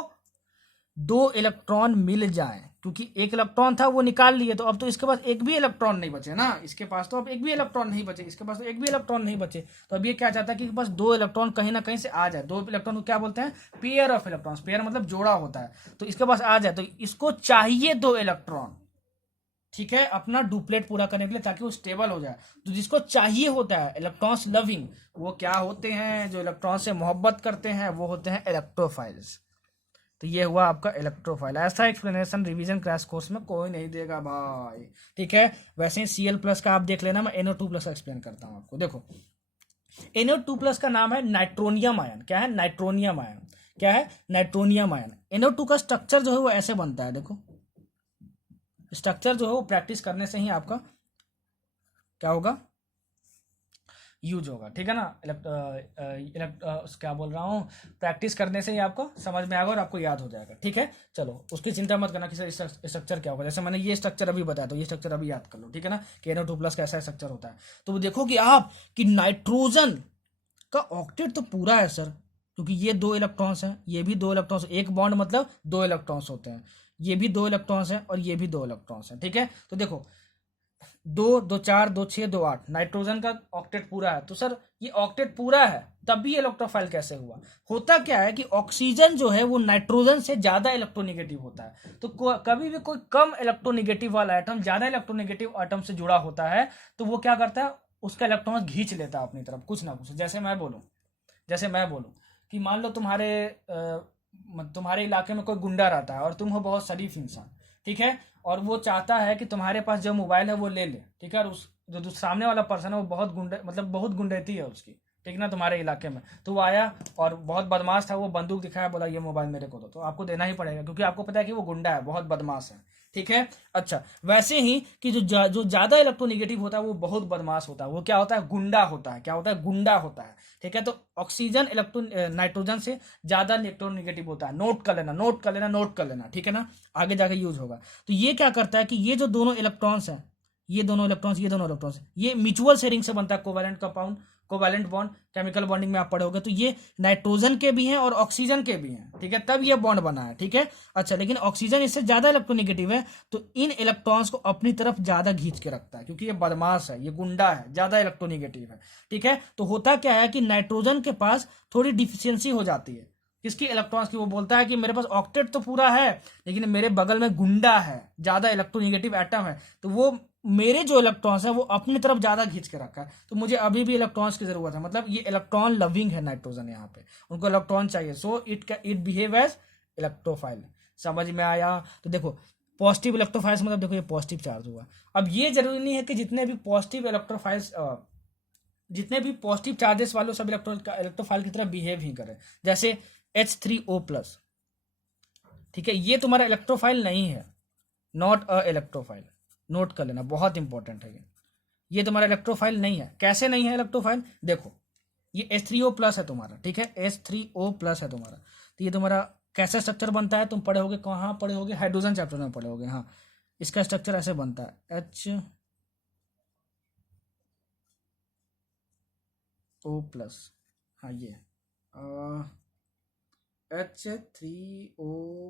2 इलेक्ट्रॉन मिल जाए, क्योंकि 1 इलेक्ट्रॉन था वो निकाल लिए, तो अब तो इसके पास एक भी इलेक्ट्रॉन नहीं बचे ना, इसके पास तो अब एक भी इलेक्ट्रॉन नहीं बचे, इसके पास तो एक भी इलेक्ट्रॉन नहीं बचे। तो अब ये क्या चाहता है कि बस 2 इलेक्ट्रॉन कहीं ना कहीं से आ जाए। 2 इलेक्ट्रॉन को क्या बोलते हैं, पेयर ऑफ इलेक्ट्रॉन्स, पेयर मतलब जोड़ा होता है, तो इसके पास आ जाए। तो इसको चाहिए 2 इलेक्ट्रॉन, ठीक है, अपना डुप्लेट पूरा करने के लिए, ताकि वो स्टेबल हो जाए। तो जिसको चाहिए होता है इलेक्ट्रॉन्स लविंग, वो क्या होते हैं, जो इलेक्ट्रॉन से मोहब्बत करते हैं वो होते हैं इलेक्ट्रोफाइल्स। तो ये हुआ आपका इलेक्ट्रोफाइल। ऐसा एक्सप्लेनेशन रिवीजन क्रैश कोर्स में कोई नहीं देगा भाई, ठीक है। वैसे ही Cl+ का आप देख लेना, मैं NO2+ का एक्सप्लेन करता हूँ आपको। देखो NO2+ का नाम है नाइट्रोनियम आयन। क्या है? Nitronium ion. क्या है? Nitronium ion. NO2 का स्ट्रक्चर जो है वो ऐसे बनता है, देखो स्ट्रक्चर जो है वो प्रैक्टिस करने से ही आपका क्या होगा, यूज होगा, ठीक है ना। क्या बोल रहा हूँ, प्रैक्टिस करने से ही आपको समझ में आएगा और आपको याद हो जाएगा, ठीक है। चलो उसकी चिंता मत करना कि सर स्ट्रक्चर क्या होगा, जैसे मैंने ये स्ट्रक्चर अभी बताया तो ये स्ट्रक्चर अभी याद कर लो, ठीक है ना, कि NO2+ का ऐसा स्ट्रक्चर होता है। तो देखोगे आप कि नाइट्रोजन का ऑक्टेट तो पूरा है सर, क्योंकि ये 2 इलेक्ट्रॉन्स हैं, ये भी 2 इलेक्ट्रॉन्स, एक बॉन्ड मतलब 2 इलेक्ट्रॉन्स होते हैं, ये भी 2 इलेक्ट्रॉन्स हैं और ये भी 2 इलेक्ट्रॉन्स हैं, ठीक है। तो देखो 2 2 4 2 6 2 8 नाइट्रोजन का ऑक्टेट पूरा है। तो सर ये ऑक्टेट पूरा है तब भी इलेक्ट्रोफाइल कैसे हुआ? होता क्या है कि ऑक्सीजन जो है वो नाइट्रोजन से ज्यादा इलेक्ट्रोनेगेटिव होता है। तो कभी भी कोई कम इलेक्ट्रोनेगेटिव वाला एटम ज्यादा इलेक्ट्रोनेगेटिव एटम से जुड़ा होता है तो वो क्या करता है, उसका इलेक्ट्रॉन खींच लेता है अपनी तरफ कुछ ना कुछ। जैसे मैं बोलूं कि मान लो तुम्हारे इलाके में कोई गुंडा रहता है और तुम हो बहुत शरीफ इंसान, ठीक है, और वो चाहता है कि तुम्हारे पास जो मोबाइल है वो ले ले, ठीक है, और उस जो सामने वाला पर्सन है वो बहुत गुंडे मतलब बहुत गुंडैती है उसकी, ठीक ना, तुम्हारे इलाके में। तो वो आया और बहुत बदमाश था, वो बंदूक दिखाया, बोला ये मोबाइल मेरे को दो, तो आपको देना ही पड़ेगा क्योंकि आपको पता है कि वो गुंडा है, बहुत बदमाश है, ठीक है। अच्छा, वैसे ही कि जो ज्यादा इलेक्ट्रोनेगेटिव होता है वो बहुत बदमाश होता है, वो क्या होता है, गुंडा होता है। क्या होता है? गुंडा होता है, ठीक है। तो ऑक्सीजन नाइट्रोजन से ज्यादा इलेक्ट्रोनेगेटिव होता है। नोट कर लेना, ठीक है ना, आगे जाके यूज होगा। तो ये क्या करता है कि ये जो दोनों इलेक्ट्रॉन्स हैं, ये दोनों इलेक्ट्रॉन्स ये म्यूचुअल शेयरिंग से बनता है, covalent compound, covalent bond, chemical bonding में आप पढ़ोगे तो ये नाइट्रोजन के भी हैं और ऑक्सीजन के भी हैं, ठीक है, तब ये बॉन्ड बना है, ठीक है। अच्छा, लेकिन ऑक्सीजन इससे ज्यादा इलेक्ट्रोनेगेटिव है तो इन इलेक्ट्रॉन्स को अपनी तरफ ज्यादा खींच के रखता है, क्योंकि ये बदमाश है, ये गुंडा है, ज्यादा इलेक्ट्रोनेगेटिव है, ठीक है। तो होता क्या है कि नाइट्रोजन के पास थोड़ी डिफिशियंसी हो जाती है किसकी, इलेक्ट्रॉन्स की। वो बोलता है कि मेरे पास ऑक्टेट तो पूरा है लेकिन मेरे बगल में गुंडा है, ज्यादा इलेक्ट्रोनेगेटिव एटम है, तो वो मेरे जो इलेक्ट्रॉन्स है वो अपनी तरफ ज्यादा खींच के रखा है, तो मुझे अभी भी इलेक्ट्रॉन्स की जरूरत है। मतलब ये इलेक्ट्रॉन लविंग है नाइट्रोजन, यहाँ पे उनको इलेक्ट्रॉन चाहिए, so it behave as electrophile. समझ में आया? तो देखो पॉजिटिव इलेक्ट्रोफाइल्स मतलब देखो ये पॉजिटिव चार्ज हुआ। अब ये जरूरी नहीं है कि जितने भी पॉजिटिव चार्जेस वाले सब इलेक्ट्रोफाइल की तरह बिहेव ही करें। जैसे H3O+, ठीक है, ये तुम्हारा इलेक्ट्रोफाइल नहीं है, नॉट अ इलेक्ट्रोफाइल, नोट कर लेना, बहुत इंपॉर्टेंट है ये तुम्हारा इलेक्ट्रोफाइल नहीं है। कैसे नहीं है इलेक्ट्रोफाइल? देखो ये H3O+ है तुम्हारा, ठीक है, H3O+ है तुम्हारा, तो ये तुम्हारा कैसा स्ट्रक्चर बनता है तुम पढ़े होगे, कहाँ पढ़े होगे, हाइड्रोजन चैप्टर में पढ़े होगे। हाँ, इसका स्ट्रक्चर ऐसे बनता है H3O+, हाँ ये H3O+,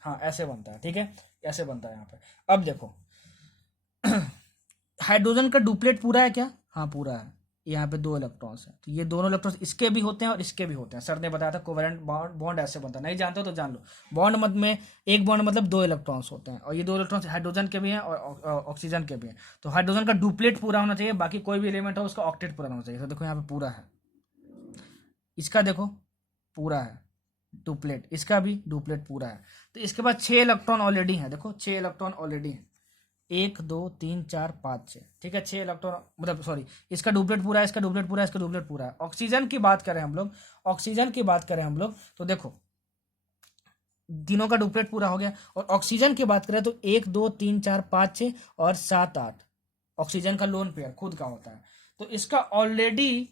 हाँ ऐसे बनता है, ठीक है, ऐसे बनता है यहाँ पे। अब देखो हाइड्रोजन का डुप्लेट पूरा है क्या? हाँ पूरा है, यहाँ पे 2 इलेक्ट्रॉन्स हैं, तो ये दोनों इलेक्ट्रॉन्स इसके भी होते हैं और इसके भी होते हैं। सर ने बताया था कोवैलेंट बॉन्ड ऐसे बनता है, नहीं जानते हो तो जान लो। बॉन्ड मत में एक बॉन्ड मतलब 2 इलेक्ट्रॉन्स होते हैं और ये 2 इलेक्ट्रॉन्स हाइड्रोजन के भी हैं और ऑक्सीजन के भी हैं। तो हाइड्रोजन का डुप्लेट पूरा होना चाहिए, बाकी कोई भी एलिमेंट हो उसका ऑक्टेट पूरा होना चाहिए। तो देखो यहाँ पे पूरा है, इसका देखो पूरा है डुप्लेट, इसका भी डुप्लेट पूरा है। तो इसके बाद 6 इलेक्ट्रॉन ऑलरेडी हैं, देखो 6 इलेक्ट्रॉन ऑलरेडी हैं, 1 2 3 4 5 6, ठीक है, 6 इलेक्ट्रॉन मतलब सॉरी, इसका डुप्लेट पूरा है, इसका डुप्लेट पूरा है, इसका डुप्लेट पूरा है। ऑक्सीजन की बात करें हम लोग, तो देखो तीनों का डुप्लेट पूरा हो गया। और ऑक्सीजन की बात करें तो 1 2 3 4 5 6 और 7 8 ऑक्सीजन का लोन पेयर खुद का होता है। तो इसका ऑलरेडी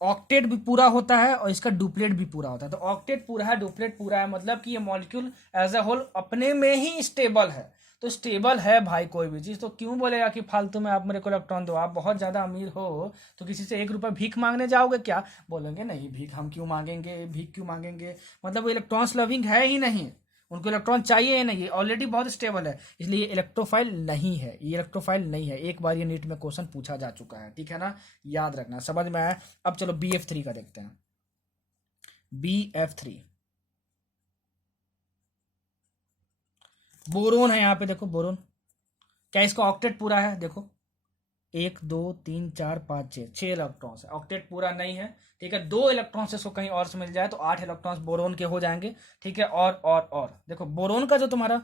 ऑक्टेट भी पूरा होता है और इसका डुप्लेट भी पूरा होता है। तो ऑक्टेट पूरा है, डुप्लेट पूरा है, मतलब कि ये मॉलिक्यूल एज अ होल अपने में ही स्टेबल है। तो स्टेबल है भाई कोई भी चीज, तो क्यों बोलेगा कि फालतू में आप मेरे को इलेक्ट्रॉन दो। आप बहुत ज्यादा अमीर हो तो किसी से 1 रुपया भीख मांगने जाओगे क्या? बोलेंगे नहीं, भीख हम क्यों मांगेंगे, भीख क्यों मांगेंगे, मतलब वो इलेक्ट्रॉन्स लविंग है ही नहीं, उनको इलेक्ट्रॉन चाहिए ही नहीं, ऑलरेडी बहुत स्टेबल है, इसलिए इलेक्ट्रोफाइल नहीं है, ये इलेक्ट्रोफाइल नहीं है। एक बार ये नीट में क्वेश्चन पूछा जा चुका है, ठीक है ना, याद रखना, समझ में आया। अब चलो BF3 का देखते हैं। BF3 बोरोन है, यहाँ पे देखो बोरोन, क्या इसका ऑक्टेट पूरा है? देखो 1 2 3 4 5 6 इलेक्ट्रॉन्स है, ऑक्टेट पूरा नहीं है, ठीक है। 2 इलेक्ट्रॉन्स इसको कहीं और से मिल जाए तो 8 इलेक्ट्रॉन्स बोरोन के हो जाएंगे, ठीक है। और देखो बोरोन का जो तुम्हारा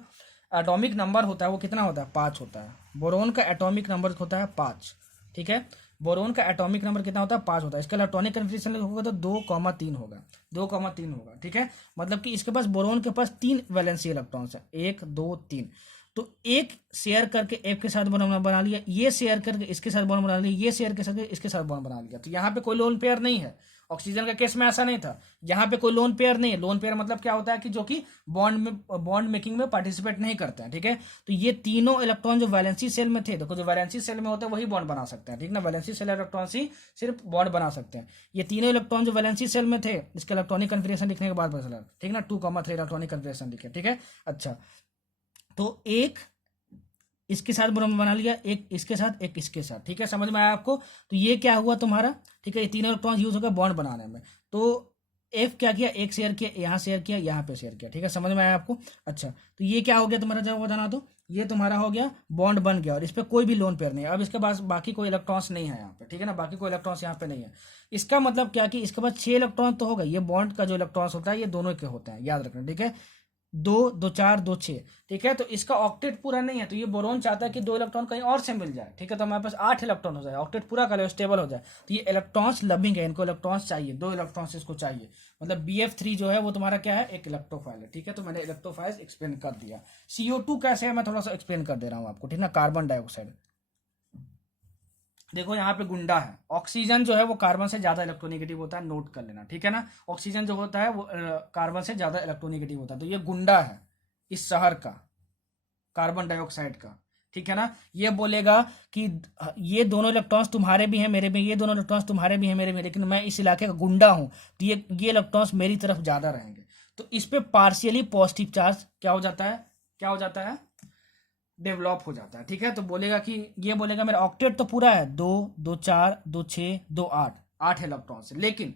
एटॉमिक नंबर होता है वो कितना होता है? 5 होता है। बोरोन का एटॉमिक नंबर होता है 5, ठीक है। बोरोन का एटॉमिक नंबर कितना होता है 5 होता है, इसका इलेक्ट्रॉनिक कन्फिग्रेशन होगा तो 2,3 होगा, 2,3 होगा। ठीक है, मतलब कि इसके पास बोरोन के पास 3 वैलेंसी इलेक्ट्रॉन्स है, 1 2 3। तो एक शेयर करके एफ के साथ बॉन्ड बना लिया, ये शेयर करके इसके साथ बॉन्ड बना लिया, ये शेयर के साथ इसके साथ बॉन्ड बना लिया। तो यहाँ पे कोई लोन पेयर नहीं है, ऑक्सीजन का केस में ऐसा नहीं था, यहाँ पे कोई लोन पेयर नहीं है। लोन पेयर मतलब क्या होता है कि जो कि बॉन्ड मेकिंग में पार्टिसिपेट नहीं करते हैं। ठीक है, तो ये तीनों इलेक्ट्रॉन जो वैलेंसी सेल में थे, देखो जो वैलेंसी सेल में होता है वही बॉन्ड बना सकते हैं। ठीक ना, वैलेंसी सेल इलेक्ट्रॉन ही सिर्फ बॉन्ड बना सकते हैं। ये तीनों इलेक्ट्रॉन जो वैलेंसी सेल में थे, इसका इलेक्ट्रॉनिक कन्फिग्रेशन लिखने के बाद पता चला। ठीक ना, 2,3 इलेक्ट्रॉनिक कन्फिग्रेशन लिखे। ठीक है, अच्छा, तो एक इसके साथ बॉन्ड बना लिया, एक इसके साथ, एक इसके साथ। ठीक है, समझ में आया आपको? तो ये क्या हुआ तुम्हारा, ठीक है, ये तीनों इलेक्ट्रॉन यूज होगा बॉन्ड बनाने में। तो एफ क्या किया, एक शेयर किया, यहाँ शेयर किया, यहाँ पे शेयर किया। ठीक है, समझ में आया आपको? अच्छा, तो ये क्या हो गया तुम्हारा, जब बताना, तो ये तुम्हारा हो गया बॉन्ड बन गया और इस पर कोई भी लोन पेयर नहीं है। अब इसके पास बाकी कोई इलेक्ट्रॉन्स नहीं है यहाँ पे। ठीक है ना, बाकी कोई इलेक्ट्रॉन्स यहाँ पे नहीं है। इसका मतलब क्या कि इसके पास 6 इलेक्ट्रॉन तो होगा, ये बॉन्ड का जो इलेक्ट्रॉन्स होता है ये दोनों के होते हैं, याद रखना। ठीक है, 2 2 4 2 6। ठीक है, तो इसका ऑक्टेट पूरा नहीं है, तो ये बोरोन चाहता है कि 2 इलेक्ट्रॉन कहीं और से मिल जाए। ठीक है, तो हमारे पास 8 इलेक्ट्रॉन हो जाए, ऑक्टेट पूरा कर ले, स्टेबल हो जाए। तो ये इलेक्ट्रॉन्स लविंग है, इनको इलेक्ट्रॉन्स चाहिए, 2 इलेक्ट्रॉन्स इसको चाहिए। मतलब BF3 जो है वो तुम्हारा क्या है, एक इलेक्ट्रोफाइल है। ठीक है, तो मैंने इलेक्ट्रोफाइल एक्सप्लेन कर दिया। CO2 कैसे है मैं थोड़ा सा एक्सप्लेन कर दे रहा हूँ आपको। ठीक है, कार्बन डाइऑक्साइड, देखो यहाँ पे गुंडा है। ऑक्सीजन जो है वो कार्बन से ज्यादा इलेक्ट्रोनेगेटिव होता है, नोट कर लेना। ठीक है ना, ऑक्सीजन जो होता है वो कार्बन से ज्यादा इलेक्ट्रोनेगेटिव होता है। तो ये गुंडा है इस शहर का, कार्बन डाइऑक्साइड का। ठीक है ना, ये बोलेगा कि ये दोनों इलेक्ट्रॉन्स तुम्हारे भी हैं मेरे भी, ये दोनों इलेक्ट्रॉन्स तुम्हारे भी हैं मेरे भी, लेकिन मैं इस इलाके का गुंडा हूं, तो ये इलेक्ट्रॉन्स मेरी तरफ ज्यादा रहेंगे। तो इस पे पार्शियली पॉजिटिव चार्ज क्या हो जाता है, क्या हो जाता है, डेवलप हो जाता है। ठीक है, तो बोलेगा कि ये बोलेगा मेरा ऑक्टेट तो पूरा है, 2 2 4 2 6 2 8, 8 इलेक्ट्रॉन्स, लेकिन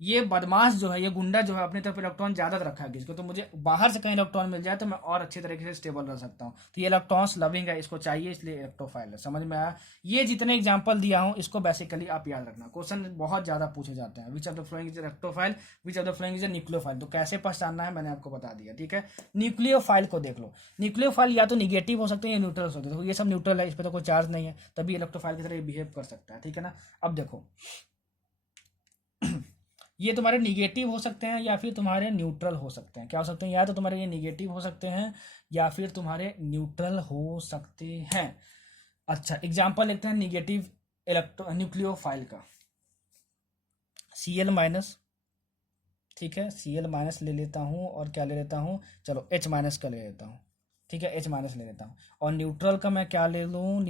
ये बदमाश जो है, ये गुंडा जो है, अपनी तरफ इलेक्ट्रॉन ज्यादा रखा है किसको, तो मुझे बाहर से कहीं इलेक्ट्रॉन मिल जाए तो मैं और अच्छे तरीके से स्टेबल रह सकता हूँ। तो ये इलेक्ट्रॉन्स लविंग है, इसको चाहिए, इसलिए इलेक्ट्रोफाइल है। समझ में आया? ये जितने एग्जांपल दिया हूँ इसको बेसिकली आप याद रखना, क्वेश्चन बहुत ज्यादा पूछे जाते हैं। विच of the following is electrophile, which of the following is nucleophile. तो कैसे पहचानना है मैंने आपको बता दिया। ठीक है, न्यूक्लियोफाइल को देख लो, न्यूक्लियोफाइल या तो निगेटिव हो सकते हैं या न्यूट्रल हो सकते हैं। तो ये सब न्यूट्रल है, इस पर तो कोई चार्ज नहीं है, तभी इलेक्ट्रोफाइल की तरह बिहेव कर सकता है। ठीक है ना, अब देखो ये तुम्हारे निगेटिव हो सकते हैं या फिर तुम्हारे न्यूट्रल हो सकते हैं। क्या हो सकते हैं, या तो तुम्हारे ये निगेटिव हो सकते हैं या फिर तुम्हारे न्यूट्रल हो सकते हैं। अच्छा, एग्जांपल लेते हैं निगेटिव न्यूक्लियोफाइल का, Cl-। ठीक है, Cl- ले लेता हूँ और क्या ले लेता हूँ, चलो H- का ले लेता हूँ। ठीक है, H- ले लेता हूँ। और न्यूट्रल का मैं क्या ले लूँ,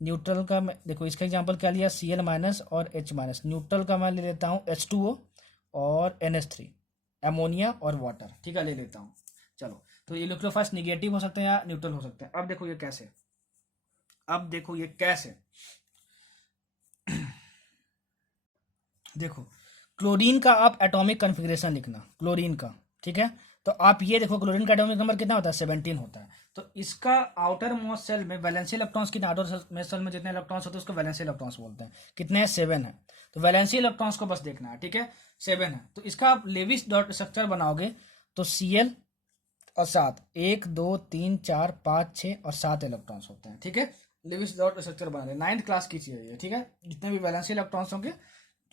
न्यूट्रल का मैं देखो, इसका एग्जांपल क्या लिया, Cl- और H-। न्यूट्रल का मैं ले लेता हूँ H2O और NH3, अमोनिया और वाटर। ठीक है, ले लेता हूँ। चलो, तो ये न्यूक्लियोफाइल्स निगेटिव हो सकते हैं या न्यूट्रल हो सकते हैं। अब देखो ये कैसे, अब देखो ये कैसे देखो, क्लोरीन का आप एटॉमिक कन्फिग्रेशन लिखना, क्लोरीन का। ठीक है, तो आप ये देखो क्लोरीन का एटॉमिक नंबर कितना होता है, 17 होता है। तो इसका आउटर मोस्ट सेल में वैलेंसी इलेक्ट्रॉन्स कितने, आउटर मोस्ट सेल में जितने इलेक्ट्रॉन्स होते हैं उसको वैलेंसी इलेक्ट्रॉन्स बोलते हैं। कितने हैं, 7 है। तो वैलेंसी इलेक्ट्रॉन्स को बस देखना है। ठीक है, 7 है। तो इसका आप लेविस डॉट स्ट्रक्चर बनाओगे तो Cl और 7, 1 2 3 4 5 6 और 7 इलेक्ट्रॉन्स होते हैं। ठीक है, लेविस डॉट स्ट्रक्चर बना रहे, 9th क्लास की चीज है। ठीक है, जितने भी वैलेंसी इलेक्ट्रॉन्स होंगे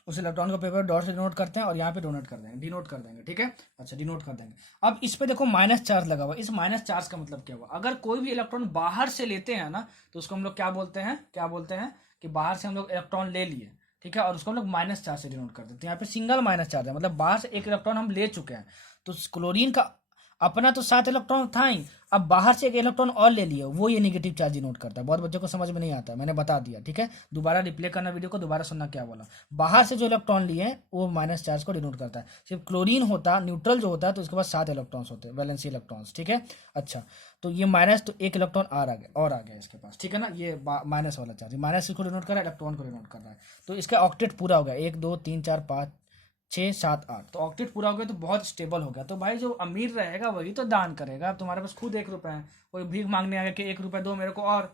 उस इलेक्ट्रॉन को पेपर डॉट से डिनोट करते हैं और यहाँ पे डोनेट कर देंगे, डिनोट कर देंगे। ठीक है, अच्छा, डिनोट कर देंगे। अब इस पे देखो माइनस चार्ज लगा हुआ, इस माइनस चार्ज का मतलब क्या हुआ, अगर कोई भी इलेक्ट्रॉन बाहर से लेते हैं ना तो उसको हम लोग क्या बोलते हैं, क्या बोलते हैं कि बाहर से हम लोग इलेक्ट्रॉन ले लिए। ठीक है, और उसको हम लोग माइनस चार्ज से डिनोट कर देते हैं। यहाँ पे सिंगल माइनस चार्ज है, मतलब बाहर से एक इलेक्ट्रॉन हम ले चुके हैं। तो क्लोरीन का अपना तो 7 इलेक्ट्रॉन था ही, अब बाहर से एक इलेक्ट्रॉन और ले लिए, वो ये नेगेटिव चार्ज डिनोट करता है। बहुत बच्चों को समझ में नहीं आता है, मैंने बता दिया। ठीक है, दोबारा रिप्ले करना वीडियो को, दोबारा सुनना क्या बोला। बाहर से जो इलेक्ट्रॉन लिए हैं वो माइनस चार्ज को डिनोट करता है। सिर्फ क्लोरीन होता न्यूट्रल जो होता है तो इसके पास 7 इलेक्ट्रॉन्स होते हैं, वैलेंसी इलेक्ट्रॉन्स। ठीक है, अच्छा, तो ये माइनस, तो एक इलेक्ट्रॉन और आ गया इसके पास। ठीक है ना, ये माइनस वाला चार्ज, माइनस इसको डिनोट कर रहा है, इलेक्ट्रॉन को डिनोट कर रहा है। तो इसका ऑक्टेट पूरा हो गया, 1 2 3 4 5 6 7 8। तो ऑक्टेट पूरा हो गया तो बहुत स्टेबल हो गया। तो भाई जो अमीर रहेगा वही तो दान करेगा। अब तुम्हारे पास खुद 1 रुपये है, कोई भीख मांगने आएगा कि 1 रुपये दो मेरे को और,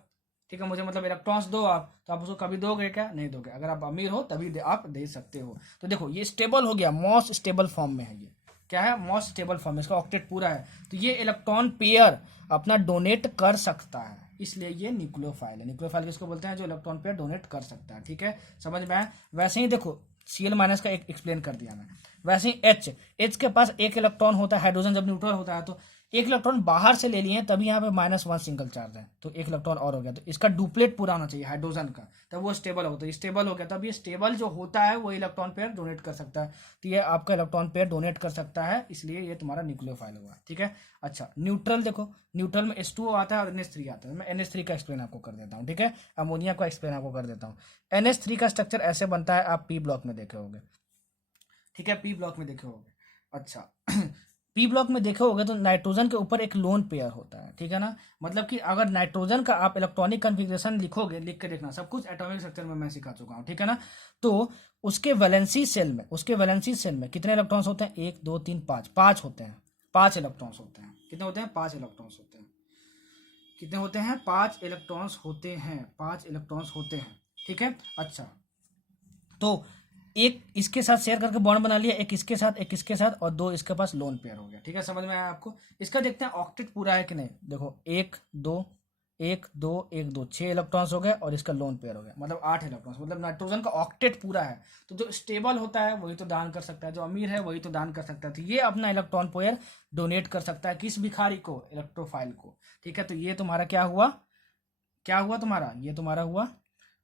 ठीक है, मुझे मतलब इलेक्ट्रॉन्स दो आप, तो आप उसको कभी दोगे क्या, नहीं दोगे। अगर आप अमीर हो तभी आप दे सकते हो। तो देखो ये स्टेबल हो गया, मोस्ट स्टेबल फॉर्म में है। ये क्या है, मोस्ट स्टेबल फॉर्म में, इसका ऑक्टेट पूरा है। तो ये इलेक्ट्रॉन पेयर अपना डोनेट कर सकता है। इसलिए ये न्यूक्लियोफाइल है। न्यूक्लियोफाइल किसको बोलते हैं? जो इलेक्ट्रॉन पेयर डोनेट कर सकता है। ठीक है, समझ में आया? वैसे ही देखो Cl माइनस का एक एक्सप्लेन कर दिया मैं। वैसे ही H के पास एक इलेक्ट्रॉन होता है, हाइड्रोजन जब न्यूट्रल होता है तो एक इलेक्ट्रॉन बाहर से ले लिए हैं, तभी यहाँ पे -1 सिंगल चार्ज है, तो एक इलेक्ट्रॉन और हो गया, तो इसका डुप्लेट पूरा होना चाहिए हाइड्रोजन का, तब वो स्टेबल होता है। स्टेबल हो गया, तब ये स्टेबल जो होता है वो इलेक्ट्रॉन पेयर डोनेट कर सकता है, तो ये आपका इलेक्ट्रॉन पेयर डोनेट कर सकता है, इसलिए ये तुम्हारा न्यूक्लियोफाइल हुआ। ठीक है, अच्छा न्यूट्रल देखो, न्यूट्रल में H2O आता है और NH3 आता है। मैं NH3 का एक्सप्लेन आपको कर देता हूँ। ठीक है, अमोनिया का एक्सप्लेन आपको कर देता हूँ। NH3 का स्ट्रक्चर ऐसे बनता है, आप P ब्लॉक में देखे होंगे। ठीक है, P ब्लॉक में देखे होंगे। अच्छा P ब्लॉक में देखे होगे तो नाइट्रोजन के ऊपर एक लोन पेयर होता है। ठीक है ना, मतलब कि अगर नाइट्रोजन का आप इलेक्ट्रॉनिक कन्फिग्रेशन लिखोगे, लिख के देखना, सब कुछ एटॉमिक स्ट्रक्चर में मैं सिखा चुका हूँ। ठीक है ना, तो उसके वैलेंसी सेल में कितने इलेक्ट्रॉन्स होते हैं? 1 2 3 5, 5 होते हैं। 5 इलेक्ट्रॉन्स होते हैं। कितने होते हैं? 5 इलेक्ट्रॉन्स होते हैं। कितने होते हैं? 5 इलेक्ट्रॉन्स होते हैं। 5 इलेक्ट्रॉन्स होते हैं। ठीक है, अच्छा तो एक इसके साथ शेयर करके बॉन्ड बना लिया, एक इसके साथ, एक इसके साथ, और 2 इसके पास लोन पेयर हो गया। ठीक है, समझ में आया आपको? इसका देखते हैं ऑक्टेट पूरा है कि नहीं। देखो 1 2 1 2 1 2, 6 इलेक्ट्रॉन्स हो गए, और इसका लोन पेयर हो गया, मतलब 8 इलेक्ट्रॉन्स। मतलब नाइट्रोजन का ऑक्टेट पूरा है। तो जो स्टेबल होता है वही तो दान कर सकता है, जो अमीर है वही तो दान कर सकता है। तो ये अपना इलेक्ट्रॉन पेयर डोनेट कर सकता है, किस भिखारी को? इलेक्ट्रोफाइल को। ठीक है, तो ये तुम्हारा क्या हुआ? क्या हुआ तुम्हारा? ये तुम्हारा हुआ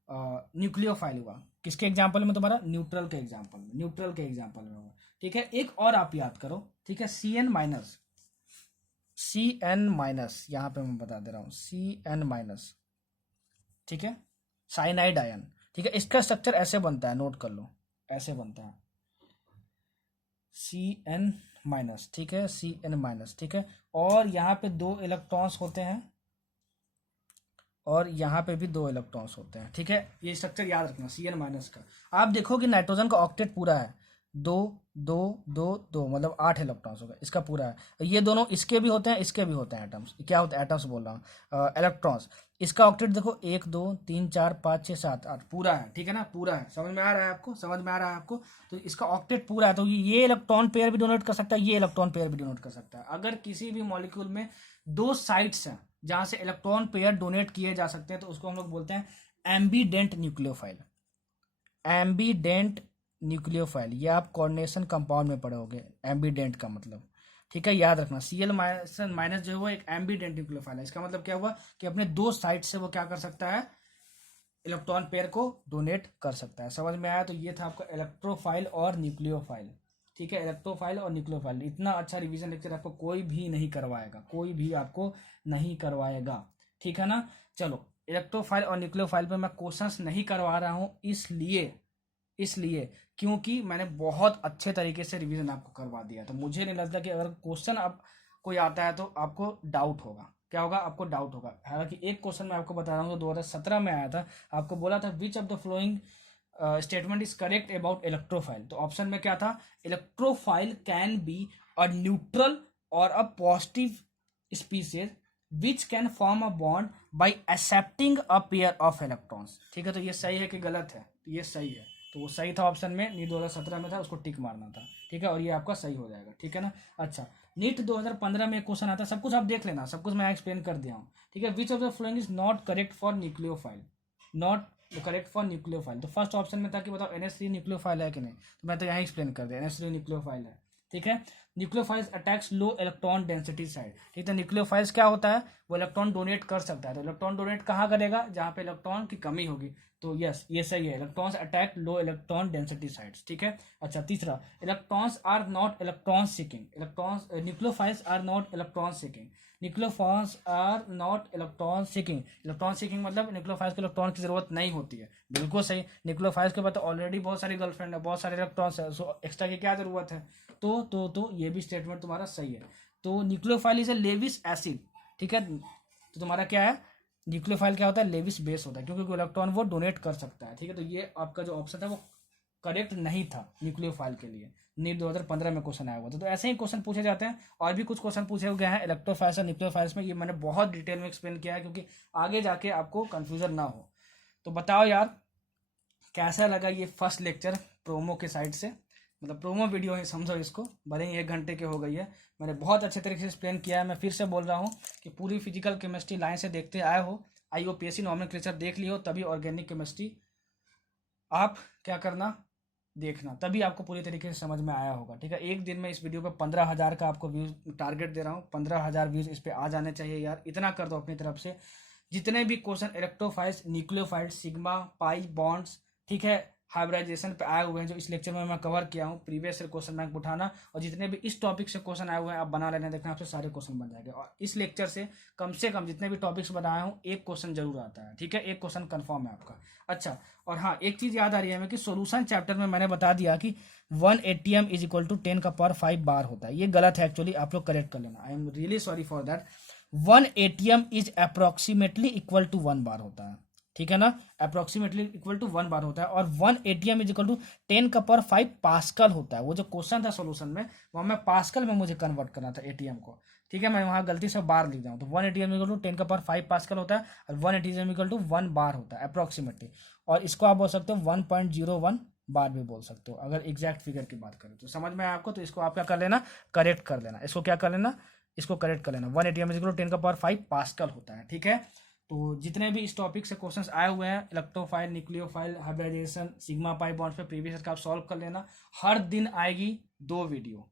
न्यूक्लियोफाइल हुआ। किसके एग्जाम्पल में? तुम्हारा न्यूट्रल के एग्जाम्पल में, न्यूट्रल के एग्जाम्पल में हुआ। ठीक है, एक और आप याद करो। ठीक है, Cn माइनस, यहाँ पे मैं बता दे रहा हूँ, Cn-। ठीक है, साइनाइड आयन। ठीक है, इसका स्ट्रक्चर ऐसे बनता है, नोट कर लो, ऐसे बनता है Cn-। ठीक है, Cn-। ठीक है, और यहाँ पे 2 इलेक्ट्रॉन्स होते हैं, और यहाँ पे भी 2 इलेक्ट्रॉन्स होते हैं। ठीक है, ये स्ट्रक्चर याद रखना Cn- का। आप देखो कि नाइट्रोजन का ऑक्टेट पूरा है, 2 2 2 2, मतलब 8 इलेक्ट्रॉन्स हो गए, इसका पूरा है। ये दोनों इसके भी होते हैं, इसके भी होते हैं एटम्स। क्या होते हैं? एटम्स बोल रहा हूँ, इलेक्ट्रॉन्स। इसका ऑक्टेट देखो 1 2 3 4 5 6 7 8, पूरा है। ठीक है ना, पूरा है। समझ में आ रहा है आपको? समझ में आ रहा है आपको? तो इसका ऑक्टेट पूरा है, तो ये इलेक्ट्रॉन पेयर भी डोनेट कर सकता है, ये इलेक्ट्रॉन पेयर भी डोनेट कर सकता है। अगर किसी भी मॉलिक्यूल में 2 साइट्स हैं जहां से इलेक्ट्रॉन पेयर डोनेट किए जा सकते हैं, तो उसको हम लोग बोलते हैं एम्बीडेंट न्यूक्लियोफाइल। एम्बीडेंट न्यूक्लियोफाइल, ये आप कोऑर्डिनेशन कंपाउंड में पढ़े होगे, एम्बीडेंट का मतलब। ठीक है, याद रखना Cl- जो है वो एक एम्बीडेंट न्यूक्लियोफाइल है। इसका मतलब क्या हुआ कि अपने 2 साइड से वो क्या कर सकता है? इलेक्ट्रॉन पेयर को डोनेट कर सकता है। समझ में आया? तो ये था आपका इलेक्ट्रोफाइल और न्यूक्लियोफाइल। ठीक है, इलेक्ट्रोफाइल और न्यूक्लियोफाइल। इतना अच्छा रिवीजन लेक्चर आपको कोई भी नहीं करवाएगा, कोई भी आपको नहीं करवाएगा। ठीक है ना, चलो इलेक्ट्रोफाइल और न्यूक्लियोफाइल पे मैं क्वेश्चंस नहीं करवा रहा हूँ, इसलिए क्योंकि मैंने बहुत अच्छे तरीके से रिवीजन आपको करवा दिया। तो मुझे नहीं लगता कि अगर क्वेश्चन आप कोई आता है तो आपको डाउट होगा। क्या होगा? आपको डाउट होगा। हालांकि एक क्वेश्चन मैं आपको बता रहा हूँ, 2017 में आया था, आपको बोला था which of the following statement is correct about electrophile. तो ऑप्शन में क्या था? Electrophile can be a neutral और a positive species which can form a bond by accepting a pair of electrons. ठीक है, तो ये सही है कि गलत है? तो ये सही है, तो वो सही था ऑप्शन में, नीट 2017 में था, उसको टिक मारना था। ठीक है, और ये आपका सही हो जाएगा। ठीक है ना, अच्छा नीट 2015 में एक क्वेश्चन आता है, सब कुछ आप देख लेना, सब कुछ मैं एक्सप्लेन कर दिया हूँ। ठीक है, which of the following is not correct for nucleophile, not correct for nucleophile. तो फर्स्ट ऑप्शन में था कि बताओ NH3 न्यूक्लियोफाइल है कि नहीं, तो मैं तो यहाँ एक्सप्लेन कर दिया, NH3 न्यूक्लियोफाइल है। ठीक है, न्यूक्लियोफाइल्स अटैक्स लो इलेक्ट्रॉन डेंसिटी साइड। ठीक है, न्यूक्लियोफाइल्स क्या होता है? वो इलेक्ट्रॉन डोनेट कर सकता है। तो इलेक्ट्रॉन डोनेट कहाँ करेगा? जहाँ पे इलेक्ट्रॉन की कमी होगी। तो यस, ये सही है, electrons attack low electron density sides. ठीक है, अच्छा तीसरा, electrons are not electron seeking. Electrons nucleophiles are not electron seeking. Nucleophiles are not electron seeking. Electron seeking मतलब न्यूक्लियोफाइल्स को इलेक्ट्रॉन की जरूरत नहीं होती है। बिल्कुल सही, न्यूक्लियोफाइल्स के पास ऑलरेडी बहुत सारी गर्लफ्रेंड है, बहुत सारे इलेक्ट्रॉन्स है, सो एक्स्ट्रा की क्या जरूरत है? तो ये भी स्टेटमेंट तुम्हारा सही है। तो nucleophile is a Levi's acid. ठीक है, तो तुम्हारा क्या है? न्यूक्लियोफाइल क्या होता है? लेविस बेस होता है, क्योंकि इलेक्ट्रॉन वो डोनेट कर सकता है। ठीक है, तो ये आपका जो ऑप्शन था वो करेक्ट नहीं था न्यूक्लियोफाइल के लिए। नीट 2015 में क्वेश्चन आया हुआ था। तो ऐसे ही क्वेश्चन पूछे जाते हैं, और भी कुछ क्वेश्चन पूछे गए हैं इलेक्ट्रोफाइल्स और न्यूक्लियोफाइल्स में। ये मैंने बहुत डिटेल में एक्सप्लेन किया है, क्योंकि आगे जाके आपको कंफ्यूजन ना हो। तो बताओ यार, कैसा लगा ये फर्स्ट लेक्चर प्रोमो के साइड से? मतलब प्रोमो वीडियो ही समझो इसको, भले ही 1 घंटे के हो गई है। मैंने बहुत अच्छे तरीके से एक्सप्लेन किया है। मैं फिर से बोल रहा हूँ कि पूरी फिजिकल केमिस्ट्री लाइन से देखते आए हो, IUPAC नॉमेनक्लेचर देख लियो, तभी ऑर्गेनिक केमिस्ट्री आप क्या करना, देखना, तभी आपको पूरी तरीके से समझ में आया होगा। ठीक है, एक दिन में इस वीडियो पे 15,000 का आपको व्यूज टारगेट दे रहा हूँ। 15,000 व्यूज इस पे आ जाने चाहिए यार, इतना कर दो अपनी तरफ से। जितने भी क्वेश्चन इलेक्ट्रोफाइल्स, न्यूक्लियोफाइल्स, सिग्मा, पाई, बॉन्ड्स, ठीक है, हाइब्रिडाइजेशन पे आए हुए हैं जो इस लेक्चर में मैं कवर किया हूँ, प्रीवियस से क्वेश्चन बैंक उठाना, और जितने भी इस टॉपिक से क्वेश्चन आए हुए हैं आप बना लेना, देखना आपसे सारे क्वेश्चन बन जाएंगे। और इस लेक्चर से कम जितने भी टॉपिक्स बनाया हूँ एक क्वेश्चन जरूर आता है। ठीक है, एक क्वेश्चन कंफर्म है आपका। अच्छा, और हाँ एक चीज याद आ रही है हमें कि सोल्यूशन चैप्टर में मैंने बता दिया कि 1 ATM इज इक्वल टू 10 का पावर 5 बार होता है। ये गलत है एक्चुअली, आप लोग करेक्ट कर लेना। I am really sorry for that. 1 ATM is approximately equal to 1 bar होता है। ठीक है ना, अप्रोक्सीमेटली इक्वल टू 1 बार होता है। और 1 ATM इज इक्वल टू 10 का पावर 5 पास्कल होता है। वो जो क्वेश्चन था सोल्यूशन में, वहाँ मैं पास्कल में मुझे कन्वर्ट करना था ATM को। ठीक है, मैं वहाँ गलती से बार लिख जाऊँ, तो 1 ATM इक्वल टू 10 का पावर 5 पास्कल होता है, और 1 ATM इक्वल टू 1 बार होता है अप्रोक्सीमेटली। और इसको आप बोल सकते हो 1.01 बार भी बोल सकते हो, अगर एग्जैक्ट फिगर की बात करें तो। समझ में आया आपको? तो इसको आप क्या कर लेना, करेक्ट कर लेना। इसको क्या कर लेना, इसको करेक्ट कर लेना। 1 ATM इज इक्वल टू 10 का पावर 5 पास्कल होता है। ठीक है, तो जितने भी इस टॉपिक से क्वेश्चंस आए हुए हैं, electrophile, nucleophile, hybridisation, sigma pi bond पे प्रीवियस का आप सॉल्व कर लेना। हर दिन आएगी 2 वीडियो,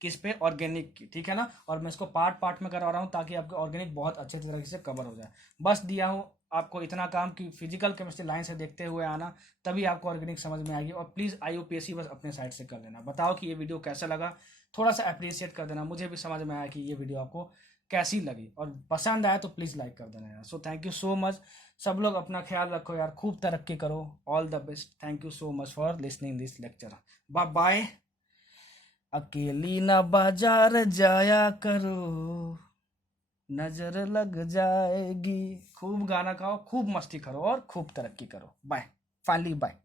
किस पे, ऑर्गेनिक की। ठीक है ना, और मैं इसको पार्ट पार्ट में करा रहा हूँ ताकि आपके ऑर्गेनिक बहुत अच्छे तरीके से कवर हो जाए। बस दिया हूँ आपको इतना काम कि फिजिकल केमिस्ट्री लाइन से देखते हुए आना, तभी आपको ऑर्गेनिक समझ में आएगी। और प्लीज़ IUPAC बस अपने साइड से कर लेना। बताओ कि ये वीडियो कैसा लगा, थोड़ा सा अप्रिशिएट कर देना, मुझे भी समझ में आया कि ये वीडियो आपको कैसी लगी, और पसंद आया तो प्लीज़ लाइक कर देना यार। So thank you so much. सब लोग अपना ख्याल रखो यार, खूब तरक्की करो। All the best. Thank you so much for listening this lecture. Bye bye. अकेली ना बाजार जाया करो, नजर लग जाएगी। खूब गाना गाओ, खूब मस्ती करो, और खूब तरक्की करो। Bye, finally bye.